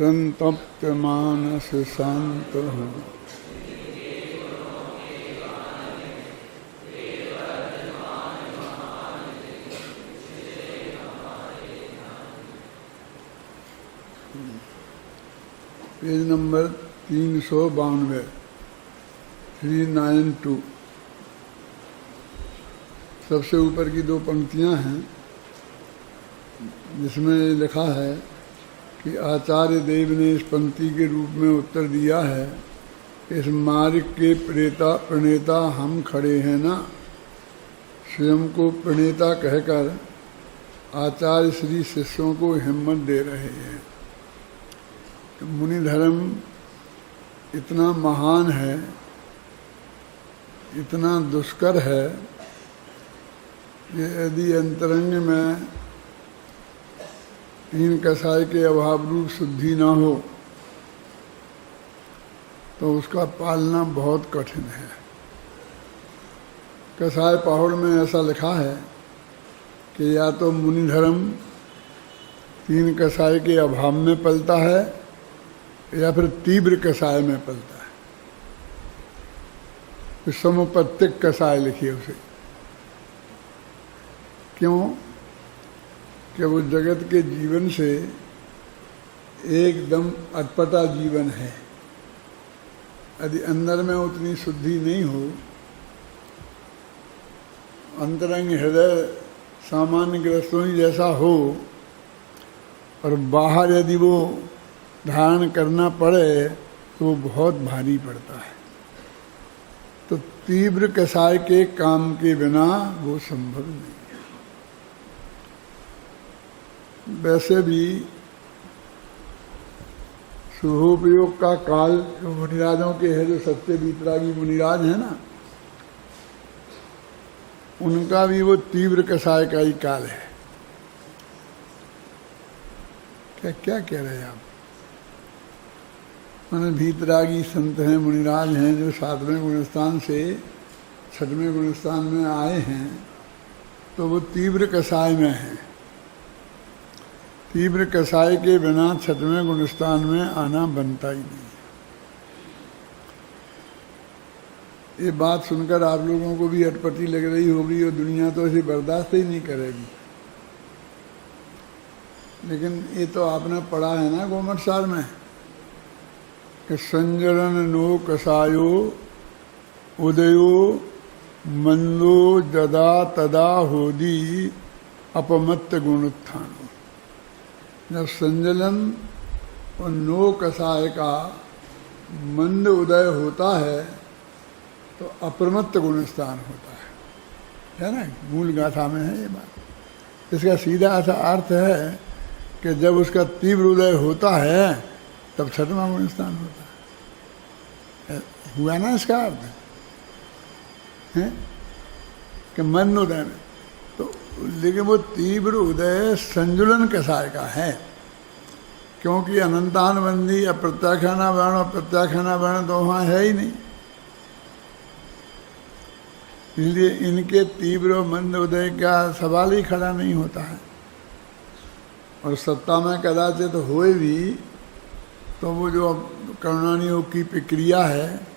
संतप्त मानस शांत हो। Page number 392, 392। सबसे ऊपर की दो पंक्तियां हैं जिसमें लिखा है कि आचार्य देव ने इस पंक्ति के रूप में उत्तर दिया है, इस मार्ग के प्रणेता हम खड़े हैं ना। स्वयं को प्रणेता कहकर आचार्य श्री शिष्यों को हिम्मत दे रहे हैं। मुनि धर्म इतना महान है, इतना दुष्कर है कि यदि अंतरंग में तीन कसाय के अभाव रूप शुद्धि ना हो तो उसका पालना बहुत कठिन है। कसाय पहाड़ में ऐसा लिखा है कि या तो मुनि धर्म तीन कसाय के अभाव में पलता है या फिर तीव्र कसाय में पलता है। समुपत्तिक कसाय लिखिए उसे। क्यों? कि वो जगत के जीवन से एकदम अटपटा जीवन है। यदि अंदर में उतनी शुद्धि नहीं हो, अंतरंग हृदय सामान्य ग्रस्तों ही जैसा हो और बाहर यदि वो धारण करना पड़े तो वो बहुत भारी पड़ता है। तो तीव्र कसाय के काम के बिना वो संभव नहीं है। वैसे भी शुभोपयोग का काल जो मुनिराजों के है, जो सत्य वीतरागी मुनिराज है ना, उनका भी वो तीव्र कसाय का ही काल है। क्या कह रहे हैं आप? मैंने भीतरागी संत हैं, मुनिराज हैं, जो 7वें गुणस्थान से 6वें गुणस्थान में आए हैं, तो वो तीव्र कसाय में हैं। तीव्र कसाय के बिना 6वें गुणस्थान में आना बनता ही नहीं। ये बात सुनकर आप लोगों को भी अटपटी लग रही होगी और दुनिया तो इसे बर्दाश्त ही नहीं करेगी। लेकिन ये तो आपने पढ़ा है ना गोमटसार में कि संजरन नो कसायो उदयो मंदो जदा तदा होदी अपमत्त गुणोत्थान। जब संजलन और नो कसाय का मंद उदय होता है तो अप्रमत्त गुणस्थान होता है ना। मूल गाथा में है ये बात। इसका सीधा ऐसा अर्थ है कि जब उसका तीव्र उदय होता है तब 6वां गुणस्थान होता है। हुआ ना इसका अर्थ है कि मन उदय में तो, लेकिन वो तीव्र उदय संजुलन कसाय का है, क्योंकि अनंतानबंदी अप्रत्याख्याना वर्ण और प्रत्याख्याना वर्ण तो वहाँ है ही नहीं। इसलिए इनके तीव्र और मंद उदय का सवाल ही खड़ा नहीं होता है। और सत्ता में कदाचित होए भी तो वो जो करुणानियोग की प्रक्रिया है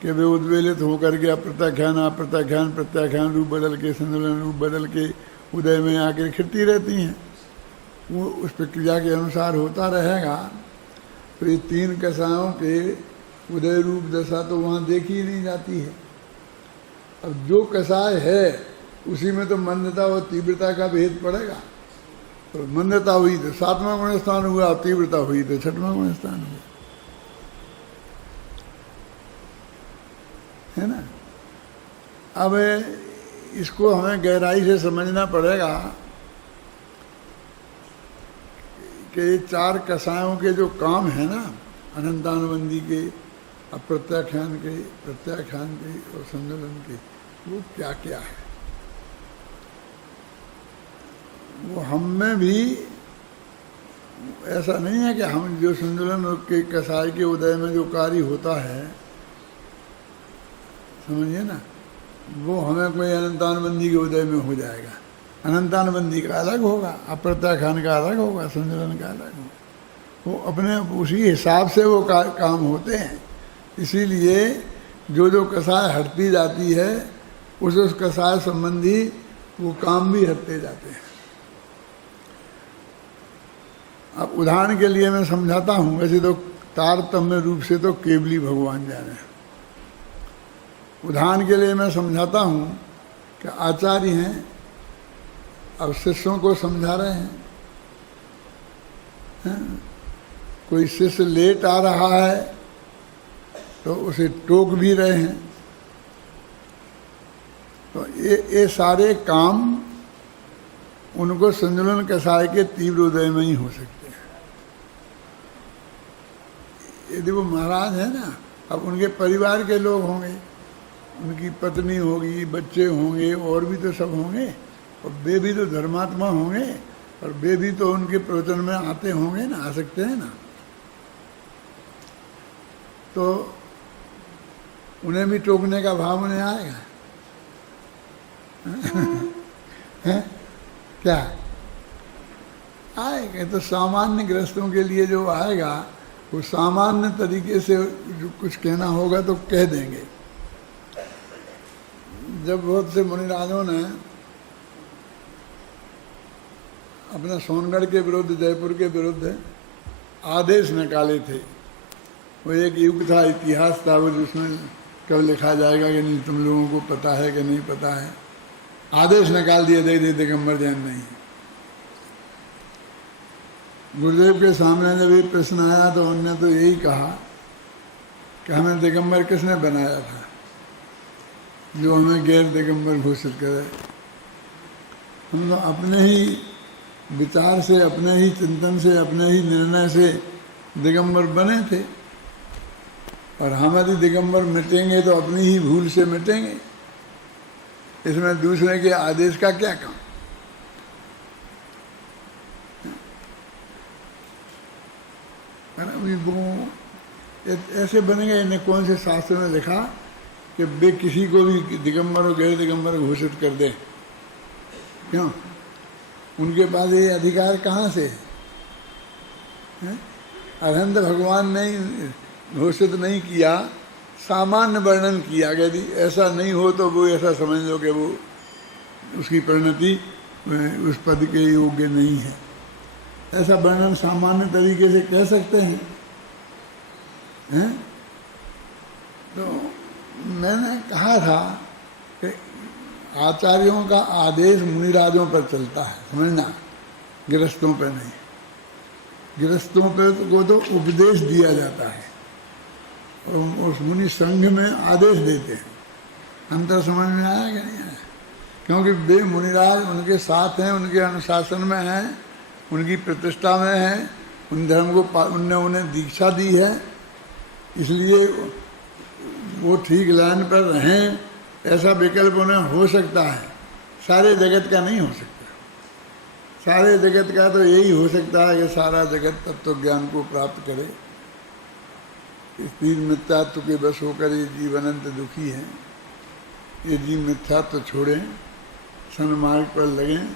कि वे उद्वेलित होकर के अप्रत्याख्यान अप्रत्याख्यान प्रत्याख्यान रूप बदल के संतुलन रूप बदल के उदय में आकर खिड़ती रहती हैं, वो उस प्रक्रिया के अनुसार होता रहेगा। तो ये तीन कसायों के उदय रूप दशा तो वहाँ देखी ही नहीं जाती है। अब जो कसाय है उसी में तो मंदता और तीव्रता का भेद पड़ेगा। तो मंदता हुई तो 7वां गुणस्थान हुआ, तीव्रता हुई तो 6वां गुणस्थान हुआ, है ना। अब इसको हमें गहराई से समझना पड़ेगा कि ये 4 कसायों के जो काम है ना, अनंतानुबंधी के, अप्रत्याख्यान के, प्रत्याख्यान के और संतुलन के, वो क्या क्या है। वो हम में भी ऐसा नहीं है कि हम जो संतुलन के कसाय के उदय में जो कार्य होता है, समझिए ना, वो हमें कोई अनंतानुबंधी के उदय में हो जाएगा। अनंतानुबंधी का अलग होगा, अप्रत्याख्यान का अलग होगा, संतुलन का अलग होगा। वो अपने उसी हिसाब से वो काम होते हैं। इसीलिए जो जो कसाय हटती जाती है उस कसाय संबंधी वो काम भी हटते जाते हैं। अब उदाहरण के लिए मैं समझाता हूँ, वैसे तो तारतम्य रूप से तो केवली भगवान जाने। उदाहरण के लिए मैं समझाता हूँ कि आचार्य हैं, अब शिष्यों को समझा रहे हैं, कोई शिष्य लेट आ रहा है तो उसे टोक भी रहे हैं। तो ये सारे काम उनको संजुलन कसाय के तीव्र उदय में ही हो सकते हैं। यदि वो महाराज है ना, अब उनके परिवार के लोग होंगे, उनकी पत्नी होगी, बच्चे होंगे, और भी तो सब होंगे, और वे भी तो धर्मात्मा होंगे, और वे भी तो उनके प्रवचन में आते होंगे ना, आ सकते हैं ना। तो उन्हें भी टोकने का भाव उन्हें आएगा है? क्या आएगा? तो सामान्य ग्रस्तों के लिए जो आएगा वो सामान्य तरीके से जो कुछ कहना होगा तो कह देंगे। जब बहुत से मुनिराजों ने अपना सोनगढ़ के विरुद्ध, जयपुर के विरुद्ध आदेश निकाले थे, वो एक युग था, इतिहास था, वो जिसमें कब लिखा जाएगा कि नहीं तुम लोगों को पता है कि नहीं पता है, आदेश निकाल दिए थे दिगंबर जैन नहीं। गुरुदेव के सामने जब ये प्रश्न आया तो उन्होंने तो यही कहा कि हमें दिगंबर किसने बनाया था जो हमें गैर दिगंबर घोषित करे। हम तो अपने ही विचार से, अपने ही चिंतन से, अपने ही निर्णय से दिगंबर बने थे, और हम यदि दिगंबर मिटेंगे तो अपनी ही भूल से मिटेंगे। इसमें दूसरे के आदेश का क्या काम? वो ऐसे बनेंगे। इन्हें कौन से शास्त्र में लिखा कि वे किसी को भी दिगंबर और गैर दिगंबर घोषित कर दें? क्यों? उनके पास ये अधिकार कहाँ से है? अरहंत भगवान ने घोषित नहीं किया, सामान्य वर्णन किया। यदि ऐसा नहीं हो तो वो ऐसा समझ लो कि वो उसकी परिणति उस पद के योग्य नहीं है। ऐसा वर्णन सामान्य तरीके से कह सकते हैं, हैं? तो मैंने कहा था कि आचार्यों का आदेश मुनिराजों पर चलता है, समझना, गृहस्थों पर नहीं। गृहस्थों पर को तो उपदेश दिया जाता है और उस मुनि संघ में आदेश देते हैं। अंतर समझ में आया कि नहीं आया? क्योंकि वे मुनिराज उनके साथ हैं, उनके अनुशासन में हैं, उनकी प्रतिष्ठा में हैं, उन धर्म को उनने उन्हें दीक्षा दी है, इसलिए वो ठीक लाइन पर रहें, ऐसा विकल्प उन्हें हो सकता है। सारे जगत का नहीं हो सकता। सारे जगत का तो यही हो सकता है कि सारा जगत तत्व ज्ञान को प्राप्त करे। इस तीन मिथ्यात्व के बस होकर ये जीवन अंत दुखी है। ये जीव मिथ्यात्व छोड़ें, सन्मार्ग पर लगें,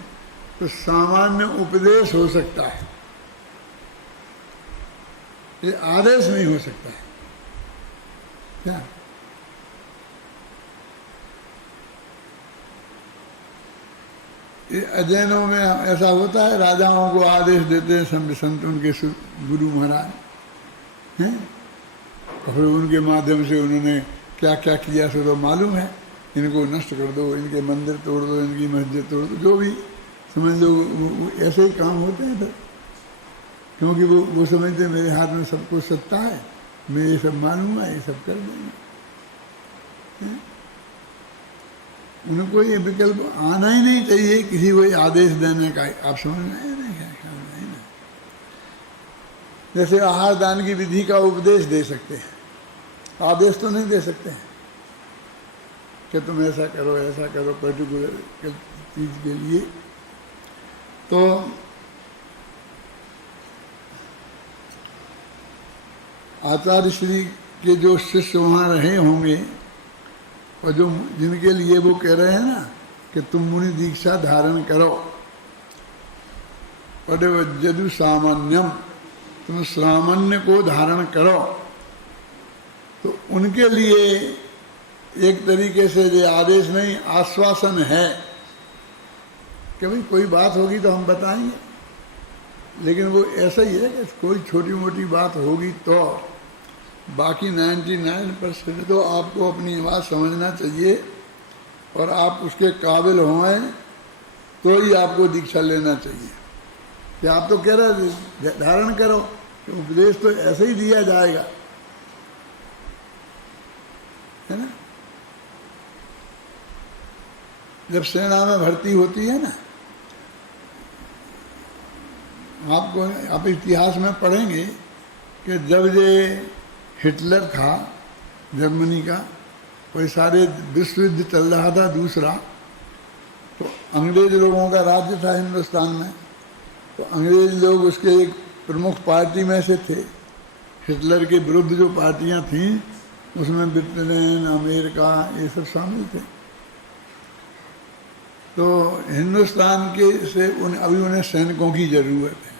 तो सामान्य उपदेश हो सकता है, ये आदेश नहीं हो सकता है। क्या ये अजैनों में ऐसा होता है? राजाओं को आदेश देते हैं संत उनके गुरु महाराज हैं, और फिर उनके माध्यम से उन्होंने क्या क्या किया सो तो मालूम है। इनको नष्ट कर दो, इनके मंदिर तोड़ दो, इनकी मस्जिद तोड़ दो, जो भी समझ लो वो ऐसे ही काम होते हैं फिर। क्योंकि वो समझते मेरे हाथ में सब कुछ सत्ता है, मैं ये सब मालूंगा, ये सब कर देंगे। उनको ये विकल्प आना ही नहीं चाहिए किसी को आदेश देने का। आप समझ में आए ना? क्या नहीं ना? जैसे आहार दान की विधि का उपदेश दे सकते हैं, आदेश तो नहीं दे सकते हैं कि तुम ऐसा करो पर्टिकुलर चीज के लिए। तो आचार्य श्री के जो शिष्य वहाँ रहे होंगे और जो जिनके लिए वो कह रहे हैं ना कि तुम मुनि दीक्षा धारण करो, पढ़े जदु सामान्यम, तुम सामान्य को धारण करो। तो उनके लिए एक तरीके से ये आदेश नहीं, आश्वासन है कि भाई कोई बात होगी तो हम बताएंगे, लेकिन वो ऐसा ही है कि कोई छोटी मोटी बात होगी तो, बाकी 99% तो आपको अपनी बात समझना चाहिए और आप उसके काबिल हों तो ही आपको दीक्षा लेना चाहिए। कि आप तो कह रहे धारण करो, तो उपदेश तो ऐसे ही दिया जाएगा, है ना। जब सेना में भर्ती होती है ना, आप इतिहास में पढ़ेंगे कि जब ये हिटलर था जर्मनी का, कोई सारे विश्व युद्ध चल रहा था दूसरा, तो अंग्रेज लोगों का राज्य था हिंदुस्तान में, तो अंग्रेज लोग उसके एक प्रमुख पार्टी में से थे। हिटलर के विरुद्ध जो पार्टियां थीं उसमें ब्रिटेन, अमेरिका, ये सब शामिल थे। तो हिंदुस्तान के से अभी उन्हें सैनिकों की ज़रूरत है।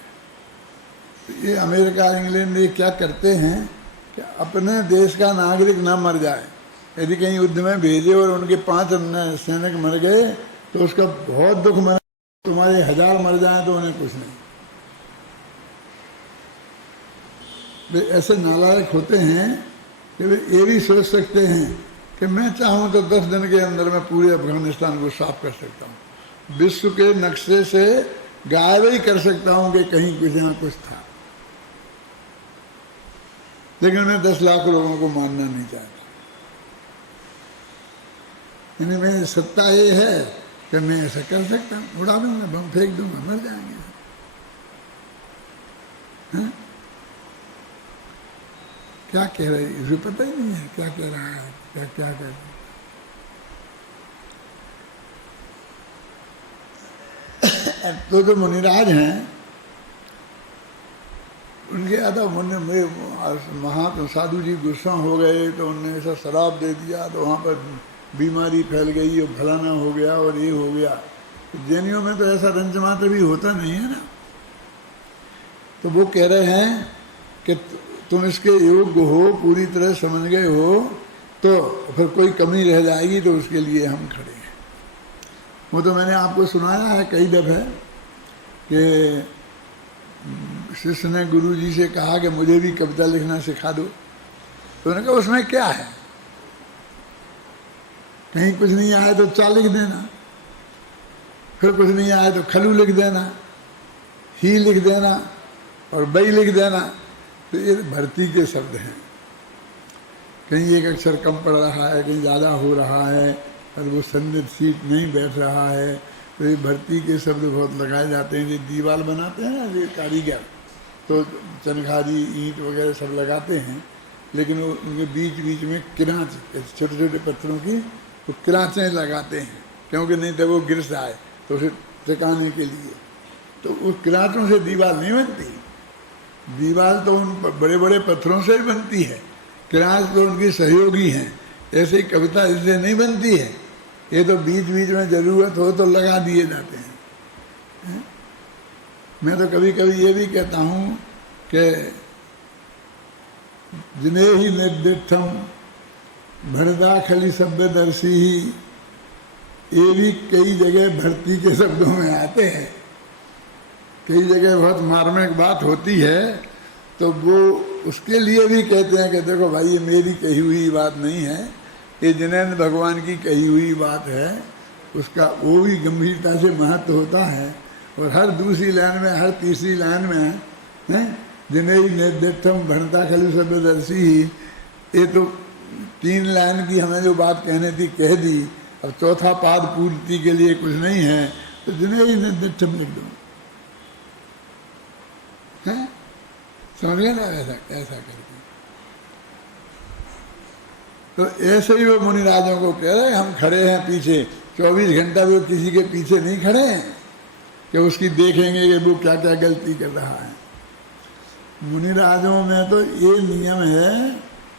तो ये अमेरिका, इंग्लैंड ये क्या करते हैं कि अपने देश का नागरिक ना मर जाए, यदि कहीं युद्ध में भेजे और उनके 5 सैनिक मर गए तो उसका बहुत दुख मना, तुम्हारे 1000 मर जाए तो उन्हें कुछ नहीं। वे ऐसे नालायक होते हैं कि वे ये भी सोच सकते हैं कि मैं चाहूँ तो 10 दिन के अंदर मैं पूरे अफगानिस्तान को साफ कर सकता हूँ, विश्व के नक्शे से गायब ही कर सकता हूँ कि कहीं कुछ यहाँ कुछ था, लेकिन मैं 10 लाख लोगों को मारना नहीं चाहता। इन्हें मेरी सत्ता ये है कि मैं ऐसा कर सकता हूँ, उड़ा दूंगा, बम फेंक दूंगा, मर जाएंगे। हाँ? क्या कह रहे हैं इसे पता ही नहीं है, क्या कह रहा है, क्या क्या कह रहा है। तो जो मुनिराज हैं उनके आधा महात्मा साधु जी गुस्सा हो गए तो उनने ऐसा शराब दे दिया, तो वहाँ पर बीमारी फैल गई और फलाना हो गया और ये हो गया। जैनियों में तो ऐसा रंज मात्र भी होता नहीं है ना। तो वो कह रहे हैं कि तुम इसके योग्य हो, पूरी तरह समझ गए हो, तो फिर कोई कमी रह जाएगी तो उसके लिए हम खड़े हैं। वो तो मैंने आपको सुनाया है कई दफ़े कि शिष्य ने गुरु जी से कहा कि मुझे भी कविता लिखना सिखा दो, तो उन्होंने कहा उसमें क्या है, कहीं कुछ नहीं आए तो चा लिख देना, फिर कुछ नहीं आए तो खलू लिख देना, ही लिख देना और बई लिख देना। तो ये भर्ती के शब्द हैं, कहीं एक अक्षर कम पड़ रहा है, कहीं ज़्यादा हो रहा है और वो संदिग्ध सीट नहीं बैठ रहा है, तो ये भर्ती के शब्द बहुत लगाए जाते हैं। ये दीवार बनाते हैं ना ये कारीगर, तो चनखारी, ईंट वगैरह सब लगाते हैं, लेकिन वो उनके बीच बीच में किराँच, छोटे छोटे पत्थरों की तो किराँचें लगाते हैं, क्योंकि नहीं तो वो गिर जाए तो उसे टिकाने के लिए। तो उस किराँचों से दीवार नहीं बनती, दीवार तो उन बड़े बड़े पत्थरों से ही बनती है, किराँच तो उनकी सहयोगी हैं। ऐसे ही कविता इससे नहीं बनती है, ये तो बीच बीच में ज़रूरत हो तो लगा दिए जाते हैं। मैं तो कभी कभी ये भी कहता हूँ कि जिन्हें ही निर्दिष्टम भरदा खली सभ्य दर्शी ही, ये भी कई जगह भर्ती के शब्दों में आते हैं। कई जगह बहुत मार्मिक बात होती है तो वो उसके लिए भी कहते हैं कि देखो भाई ये मेरी कही हुई बात नहीं है, ये जिनेंद्र भगवान की कही हुई बात है, उसका वो भी गंभीरता से महत्व होता है। और हर दूसरी लाइन में, हर तीसरी लाइन में है जिन्हें निर्दिष्टम भणता खलु सभ्यदर्शी ही, ये तो 3 लाइन की हमें जो बात कहने थी कह दी, अब चौथा पाद पूर्ति के लिए कुछ नहीं है, तो जिन्हें ही निर्दिष्टम लिख दो, हैं समझ गए ना, ऐसा करके। तो ऐसे ही वो मुनिराजों को कह रहे हम खड़े हैं पीछे, 24 घंटा वो किसी के पीछे नहीं खड़े हैं कि उसकी देखेंगे कि वो क्या क्या गलती कर रहा है। मुनिराजों में तो ये नियम है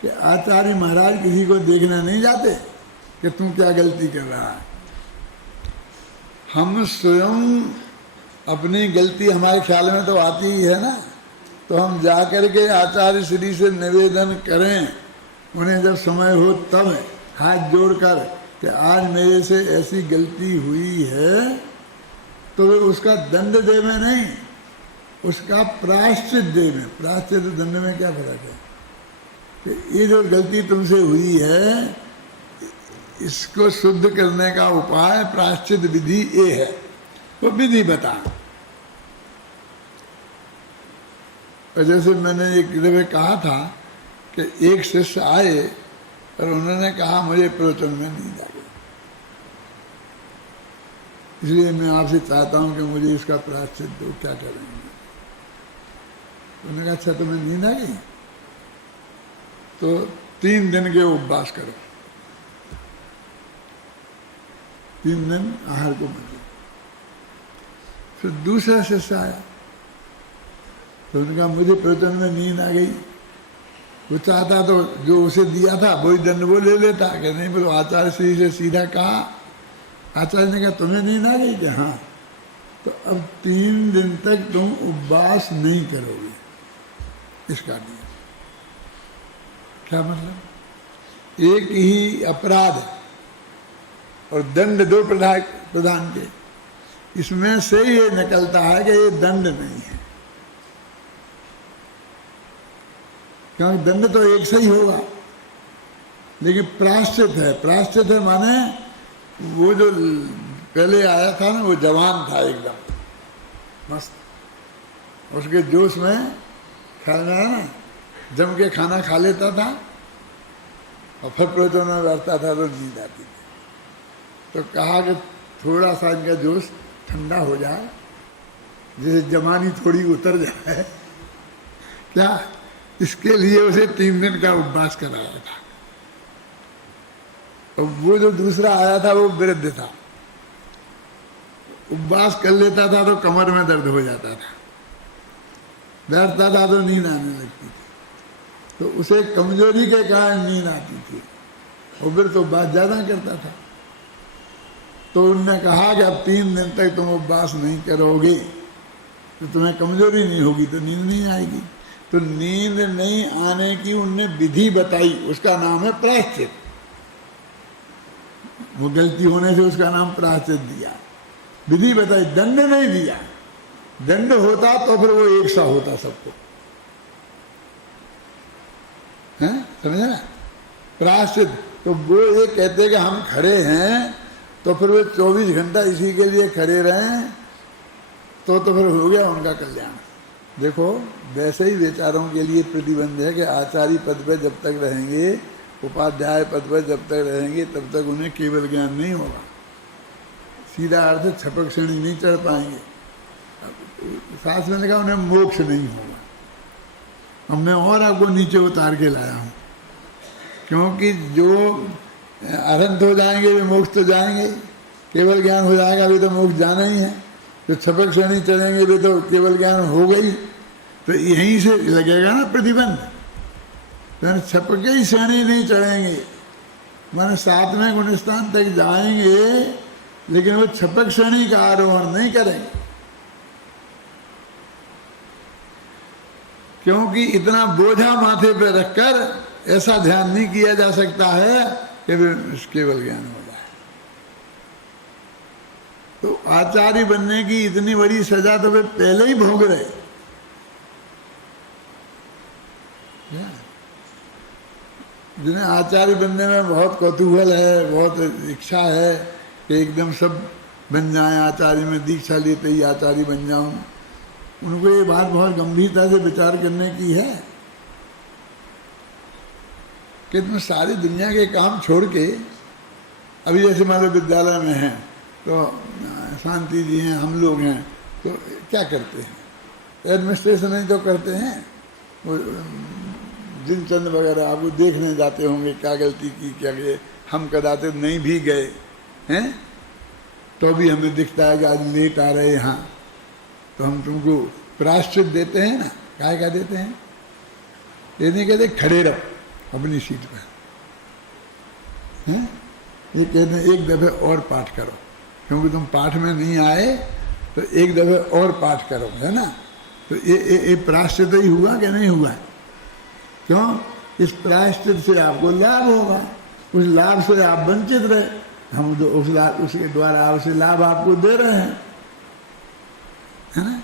कि आचार्य महाराज किसी को देखने नहीं जाते कि तू क्या गलती कर रहा है। हम स्वयं अपनी गलती हमारे ख्याल में तो आती ही है ना, तो हम जाकर के आचार्य श्री से निवेदन करें, उन्हें जब समय हो तब हाथ जोड़कर कि आज मेरे से ऐसी गलती हुई है, तो वे उसका दंड दे में नहीं, उसका प्रायश्चित दे में। प्रायश्चित दंड में क्या फर्क है? कि ये जो गलती तुमसे हुई है, इसको शुद्ध करने का उपाय प्रायश्चित विधि ये है, वो विधि बता। और जैसे मैंने एक जगह कहा था कि एक शिष्य आए और उन्होंने कहा मुझे प्रवचन में नींद आ गई, इसलिए मैं आपसे चाहता हूं कि मुझे इसका प्रायश्चित दो, क्या करेंगे? उन्होंने कहा अच्छा तुम्हें नींद आ गई तो 3 दिन के उपवास करो, 3 दिन आहार को बंद। फिर दूसरा शिष्य आया तो उन्होंने कहा मुझे प्रवचन में नींद आ गई। वो चाहता तो जो उसे दिया था वही दंड वो ले लेता, कि नहीं बोलो आचार्य श्री से सीधा कहा। आचार्य ने कहा तुम्हें नींद आ गई? कि हाँ। तो अब 3 दिन तक तुम उपवास नहीं करोगे, इसका नियम। क्या मतलब? एक ही अपराध और दंड 2 प्रधान के, इसमें से ये निकलता है कि ये दंड नहीं है, क्योंकि दंड तो एक से ही होगा, लेकिन प्रायश्चित है। प्रायश्चित है माने वो जो पहले आया था ना, वो जवान था एकदम मस्त, उसके जोश में खाना ना जम के खाना खा लेता था और फिर प्रवचन में बैठता था तो नींद आती थी। तो कहा कि थोड़ा सा इनका जोश ठंडा हो जाए, जैसे जवानी थोड़ी उतर जाए, क्या इसके लिए उसे 3 दिन का उपवास कराया था। और वो जो दूसरा आया था वो वृद्ध था, उपवास कर लेता था तो कमर में दर्द हो जाता था, बैठता था तो नींद आने लगती थी, तो उसे कमजोरी के कारण नींद आती थी, और फिर तो बात ज्यादा करता था। तो उनने कहा कि अब 3 दिन तक तुम उपवास नहीं करोगे तो तुम्हें कमजोरी नहीं होगी, तो नींद नहीं आएगी। तो नींद नहीं आने की उनने विधि बताई, उसका नाम है प्रायश्चित। वो गलती होने से उसका नाम प्रायश्चित दिया, विधि बताई, दंड नहीं दिया। दंड होता तो फिर वो एक सा होता सबको, हैं समझे ना? प्रायश्चित तो वो ये कहते हैं कि हम खड़े हैं तो फिर वो 24 घंटा इसी के लिए खड़े रहें, तो फिर हो गया उनका कल्याण। देखो वैसे ही विचारों के लिए प्रतिबंध है कि आचार्य पद पर जब तक रहेंगे, उपाध्याय पद पर जब तक रहेंगे, तब तक उन्हें केवल ज्ञान नहीं होगा। सीधा अर्थ छपक श्रेणी नहीं चढ़ पाएंगे। शास्त्र ने कहा उन्हें मोक्ष नहीं होगा। अब मैं और आपको नीचे उतार के लाया हूँ, क्योंकि जो अनंत हो जाएंगे वे मोक्ष तो जाएंगे, केवल ज्ञान हो जाएगा वे तो मोक्ष जाना ही है। जो छपक श्रेणी चढ़ेंगे वे तो केवल ज्ञान हो गई, तो यहीं से लगेगा ना प्रतिबंध। तो छपक ही श्रेणी नहीं चढ़ेंगे, माने 7वें गुणस्थान तक जाएंगे, लेकिन वो छपक श्रेणी का आरोहण नहीं करेंगे, क्योंकि इतना बोझा माथे पे रखकर ऐसा ध्यान नहीं किया जा सकता है कि केवल ज्ञान हो जाए। तो आचार्य बनने की इतनी बड़ी सजा तो वे पहले ही भोग रहे। जिन्हें आचार्य बनने में बहुत कौतूहल है, बहुत इच्छा है कि एकदम सब बन जाए, आचार्य में दीक्षा लेते ही आचार्य बन जाऊं, उनको ये बात बहुत गंभीरता से विचार करने की है कि तुम सारी दुनिया के काम छोड़ के, अभी जैसे मान लो विद्यालय में हैं तो शांति जी हैं, हम लोग हैं, तो क्या करते हैं? एडमिनिस्ट्रेशन ही तो करते हैं। वो जिनचंद वगैरह आपको देखने जाते होंगे, क्या गलती की क्या गए, हम कदाचित नहीं भी गए हैं तो भी हमें दिखता है कि आज लेट आ रहे यहाँ, तो हम तुमको प्रायश्चित देते हैं ना। क्या देते हैं? ये नहीं कहते खड़े रहो अपनी सीट पर, हैं? ये कहते हैं एक दफे और पाठ करो, क्योंकि तुम पाठ में नहीं आए तो एक दफे और पाठ करो, है ना? तो ये प्रायश्चित ही हुआ कि नहीं हुआ? क्यों? इस प्रायश्चित से आपको लाभ होगा, उस लाभ से आप वंचित रहे, हम जो उस लाभ उसके द्वारा उसे लाभ आपको दे रहे हैं, है ना?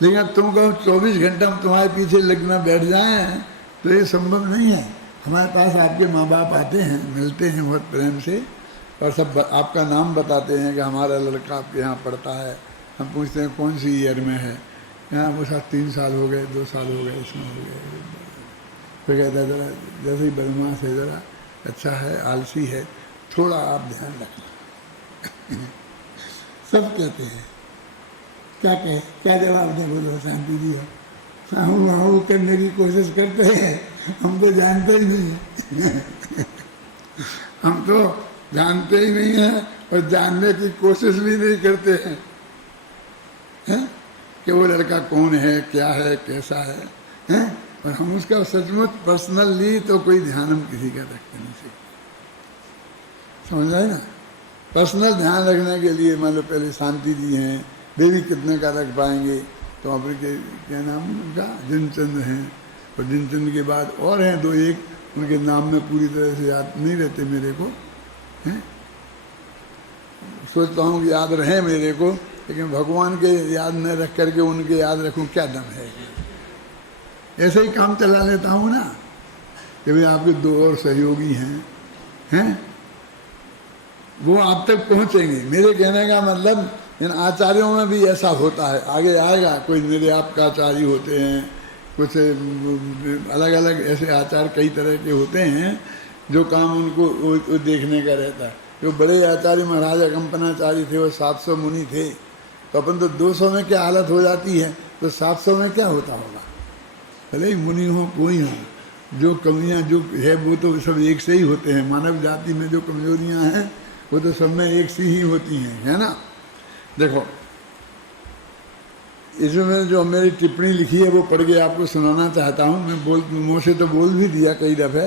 लेकिन अब तुम कहो 24 घंटा हम तुम्हारे पीछे लगना बैठ जाएं तो ये संभव नहीं है। हमारे पास आपके माँ बाप आते हैं, मिलते हैं बहुत प्रेम से और सब आपका नाम बताते हैं कि हमारा लड़का आपके यहाँ पढ़ता है। हम पूछते हैं कौन सी ईयर में है, यहाँ वो साथ 3 साल हो गए, 2 साल हो गए, इसमें हो गए। फिर कहता है ज़रा जैसे ही बदमाश है, ज़रा अच्छा है, आलसी है, थोड़ा आप ध्यान रखना। सब कहते हैं, क्या कहे, क्या जवाब दें? बोलो शांति जी हो, साहू करने की कोशिश करते हैं, हम तो जानते ही नहीं हैं। हम तो जानते ही नहीं हैं और जानने की कोशिश भी नहीं करते हैं, हैं? कि वो लड़का कौन है, क्या है, कैसा है, हैं? और हम उसका सचमुच पर्सनली तो कोई ध्यान हम किसी का रखते नहीं सकते, समझ आए ना? पर्सनल ध्यान रखने के लिए मान लो पहले शांति जी हैं, वे भी कितने का रख पाएंगे? तो आप के क्या नाम उनका, जिनचंद हैं, और जिनचंद के बाद और हैं 2-1, उनके नाम में पूरी तरह से याद नहीं रहते मेरे को, हैं? सोचता हूँ कि याद रहे मेरे को, लेकिन भगवान के याद न रख करके उनके याद रखूँ, क्या दम है? ऐसे ही काम चला लेता हूँ ना कि भाई आपके 2 और सहयोगी हैं, वो आप तक पहुँचेंगे। मेरे कहने का मतलब इन आचार्यों में भी ऐसा होता है, आगे आएगा। कोई मेरे आपका आचार्य होते हैं, कुछ अलग अलग ऐसे आचार कई तरह के होते हैं जो काम उनको वो देखने का रहता है। जो बड़े आचार्य महाराज कंपनाचार्य थे, वो 700 मुनि थे, तो अपन तो 200 में क्या हालत हो जाती है, तो 700 में क्या होता होगा? भले ही मुनि हो कोई हो, जो कमियां जो है वो तो सब एक से ही होते हैं। मानव जाति में जो कमजोरियां हैं वो तो सब में एक सी ही होती हैं, है ना? देखो, इसमें जो मेरी टिप्पणी लिखी है वो पढ़ के आपको सुनाना चाहता हूँ। मैं मुँह से तो बोल भी दिया कई दफ़े,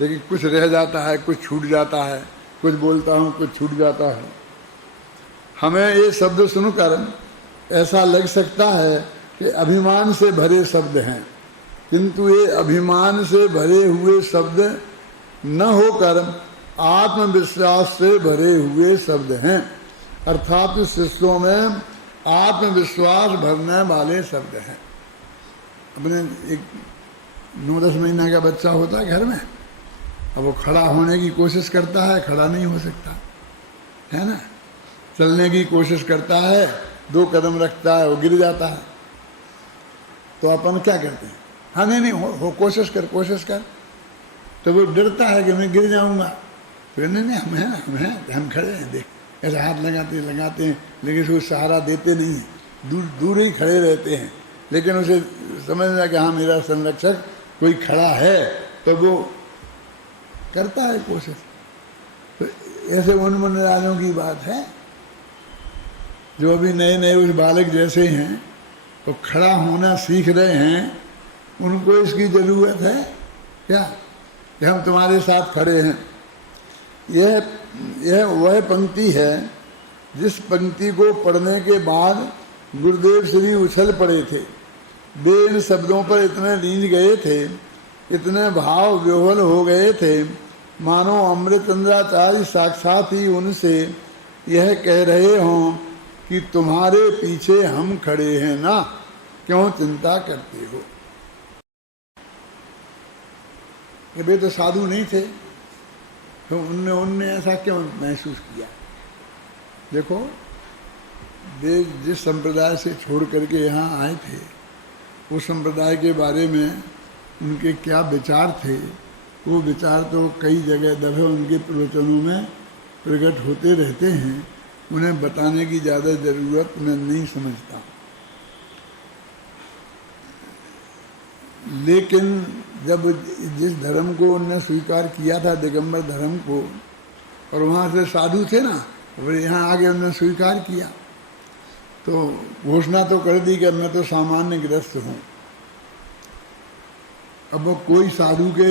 लेकिन कुछ रह जाता है, कुछ छूट जाता है, कुछ बोलता हूँ, कुछ छूट जाता है। हमें ये शब्द सुनकर ऐसा लग सकता है कि अभिमान से भरे शब्द हैं, किंतु ये अभिमान से भरे हुए शब्द न होकर आत्मविश्वास से भरे हुए शब्द हैं, अर्थात शिष्यों में आत्मविश्वास भरने वाले शब्द हैं। अपने एक 9-10 महीना का बच्चा होता है घर में, अब वो खड़ा होने की कोशिश करता है, खड़ा नहीं हो सकता, है ना? चलने की कोशिश करता है, 2 कदम रखता है, वो गिर जाता है। तो अपन क्या करते हैं? हाँ नहीं हो कोशिश कर। तो वो डरता है कि मैं गिर जाऊंगा। तो नहीं हम हैं, हम खड़े हैं, देख, ऐसा हाथ लगाते हैं, लेकिन उसको सहारा देते नहीं हैं, दूर ही खड़े रहते हैं। लेकिन उसे समझना कि हाँ मेरा संरक्षक कोई खड़ा है, तो वो करता है कोशिश। तो ऐसे उन राजों की बात है जो अभी नए उस बालक जैसे हैं, तो खड़ा होना सीख रहे हैं। उनको इसकी ज़रूरत है क्या कि हम तुम्हारे साथ खड़े हैं? यह वह पंक्ति है जिस पंक्ति को पढ़ने के बाद गुरुदेव श्री उछल पड़े थे। वे इन शब्दों पर इतने लीन गए थे, इतने भाव विह्वल हो गए थे, मानो अमृतचंद्राचार्य साक्षात ही उनसे यह कह रहे हों कि तुम्हारे पीछे हम खड़े हैं ना, क्यों चिंता करते हो? कि वे तो साधु नहीं थे, तो उनने ऐसा क्यों महसूस किया? देखो, वे जिस संप्रदाय से छोड़ करके यहाँ आए थे, उस संप्रदाय के बारे में उनके क्या विचार थे, वो विचार तो कई जगह दफे उनके प्रवचनों में प्रकट होते रहते हैं। उन्हें बताने की ज़्यादा ज़रूरत मैं नहीं समझता। लेकिन जब जिस धर्म को उन्होंने स्वीकार किया था, दिगंबर धर्म को, और वहाँ से साधु थे ना, और यहाँ आगे उन्होंने स्वीकार किया, तो घोषणा तो कर दी कि मैं तो सामान्य गृहस्थ हूँ। अब वो कोई साधु के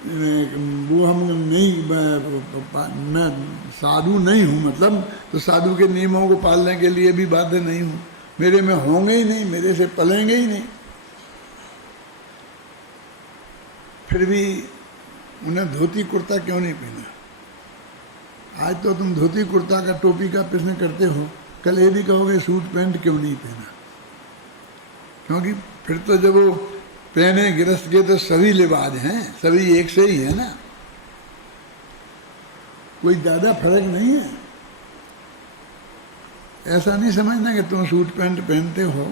वो हम नहीं, मैं साधु नहीं हूँ, मतलब तो साधु के नियमों को पालने के लिए भी बाध्य नहीं हूँ। मेरे में होंगे ही नहीं, मेरे से पलेंगे ही नहीं। फिर भी उन्हें धोती कुर्ता क्यों नहीं पहना? आज तो तुम धोती कुर्ता का, टोपी का प्रश्न करते हो, कल ये भी कहोगे सूट पैंट क्यों नहीं पहना? क्योंकि फिर तो जब वो पहने गृहस्थ के तो सभी लिबाज हैं, सभी एक से ही है ना, कोई ज़्यादा फर्क नहीं है। ऐसा नहीं समझना कि तुम सूट पैंट पहनते हो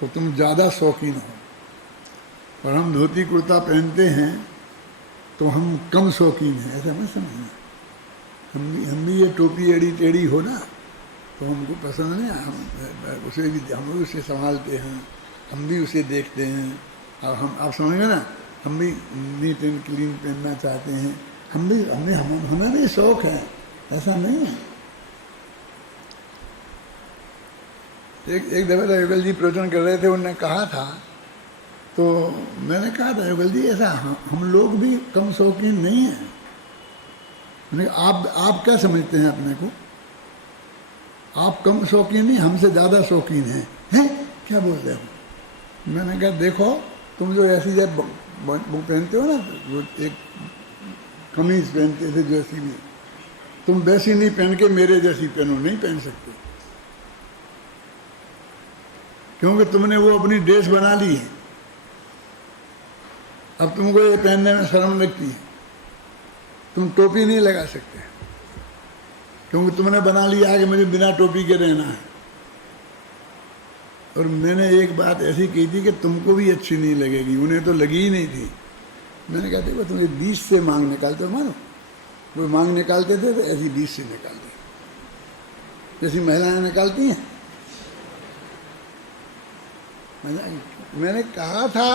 तो तुम ज़्यादा शौकीन हो, और हम धोती कुर्ता पहनते हैं तो हम कम शौकीन हैं, ऐसा मत समझना। हम भी ये टोपी एड़ी टेढ़ी हो ना तो हमको पसंद नहीं, हम उसे भी, हम भी उसे संभालते हैं, हम भी उसे देखते हैं। और हम, आप समझेंगे ना, हम भी नीट एंड क्लीन पहनना चाहते हैं, हमें भी शौक है, ऐसा नहीं है। एक दफे युगल जी प्रवचन कर रहे थे, उन्होंने कहा था, तो मैंने कहा था युगल जी ऐसा हम लोग भी कम शौकीन नहीं हैं। आप क्या समझते हैं अपने को? आप कम शौकीन नहीं, हमसे ज़्यादा शौकीन हैं? क्या बोल रहे हो? मैंने कहा देखो, तुम जो ऐसी जब वो पहनते हो ना, वो एक कमीज पहनते थे जैसी भी, तुम वैसी नहीं पहन के मेरे जैसी पहनो, नहीं पहन सकते, क्योंकि तुमने वो अपनी ड्रेस बना ली है। अब तुमको ये पहनने में शर्म लगती है, तुम टोपी नहीं लगा सकते, क्योंकि तुमने बना लिया कि मुझे बिना टोपी के रहना है। और मैंने एक बात ऐसी कही थी कि तुमको भी अच्छी नहीं लगेगी, उन्हें तो लगी ही नहीं थी। मैंने कहा देखो, तुम्हें 20 से मांग निकालते हो, मानो वो मांग निकालते थे तो ऐसी 20 से निकालते, जैसी महिलाएं निकालती हैं। मैंने कहा था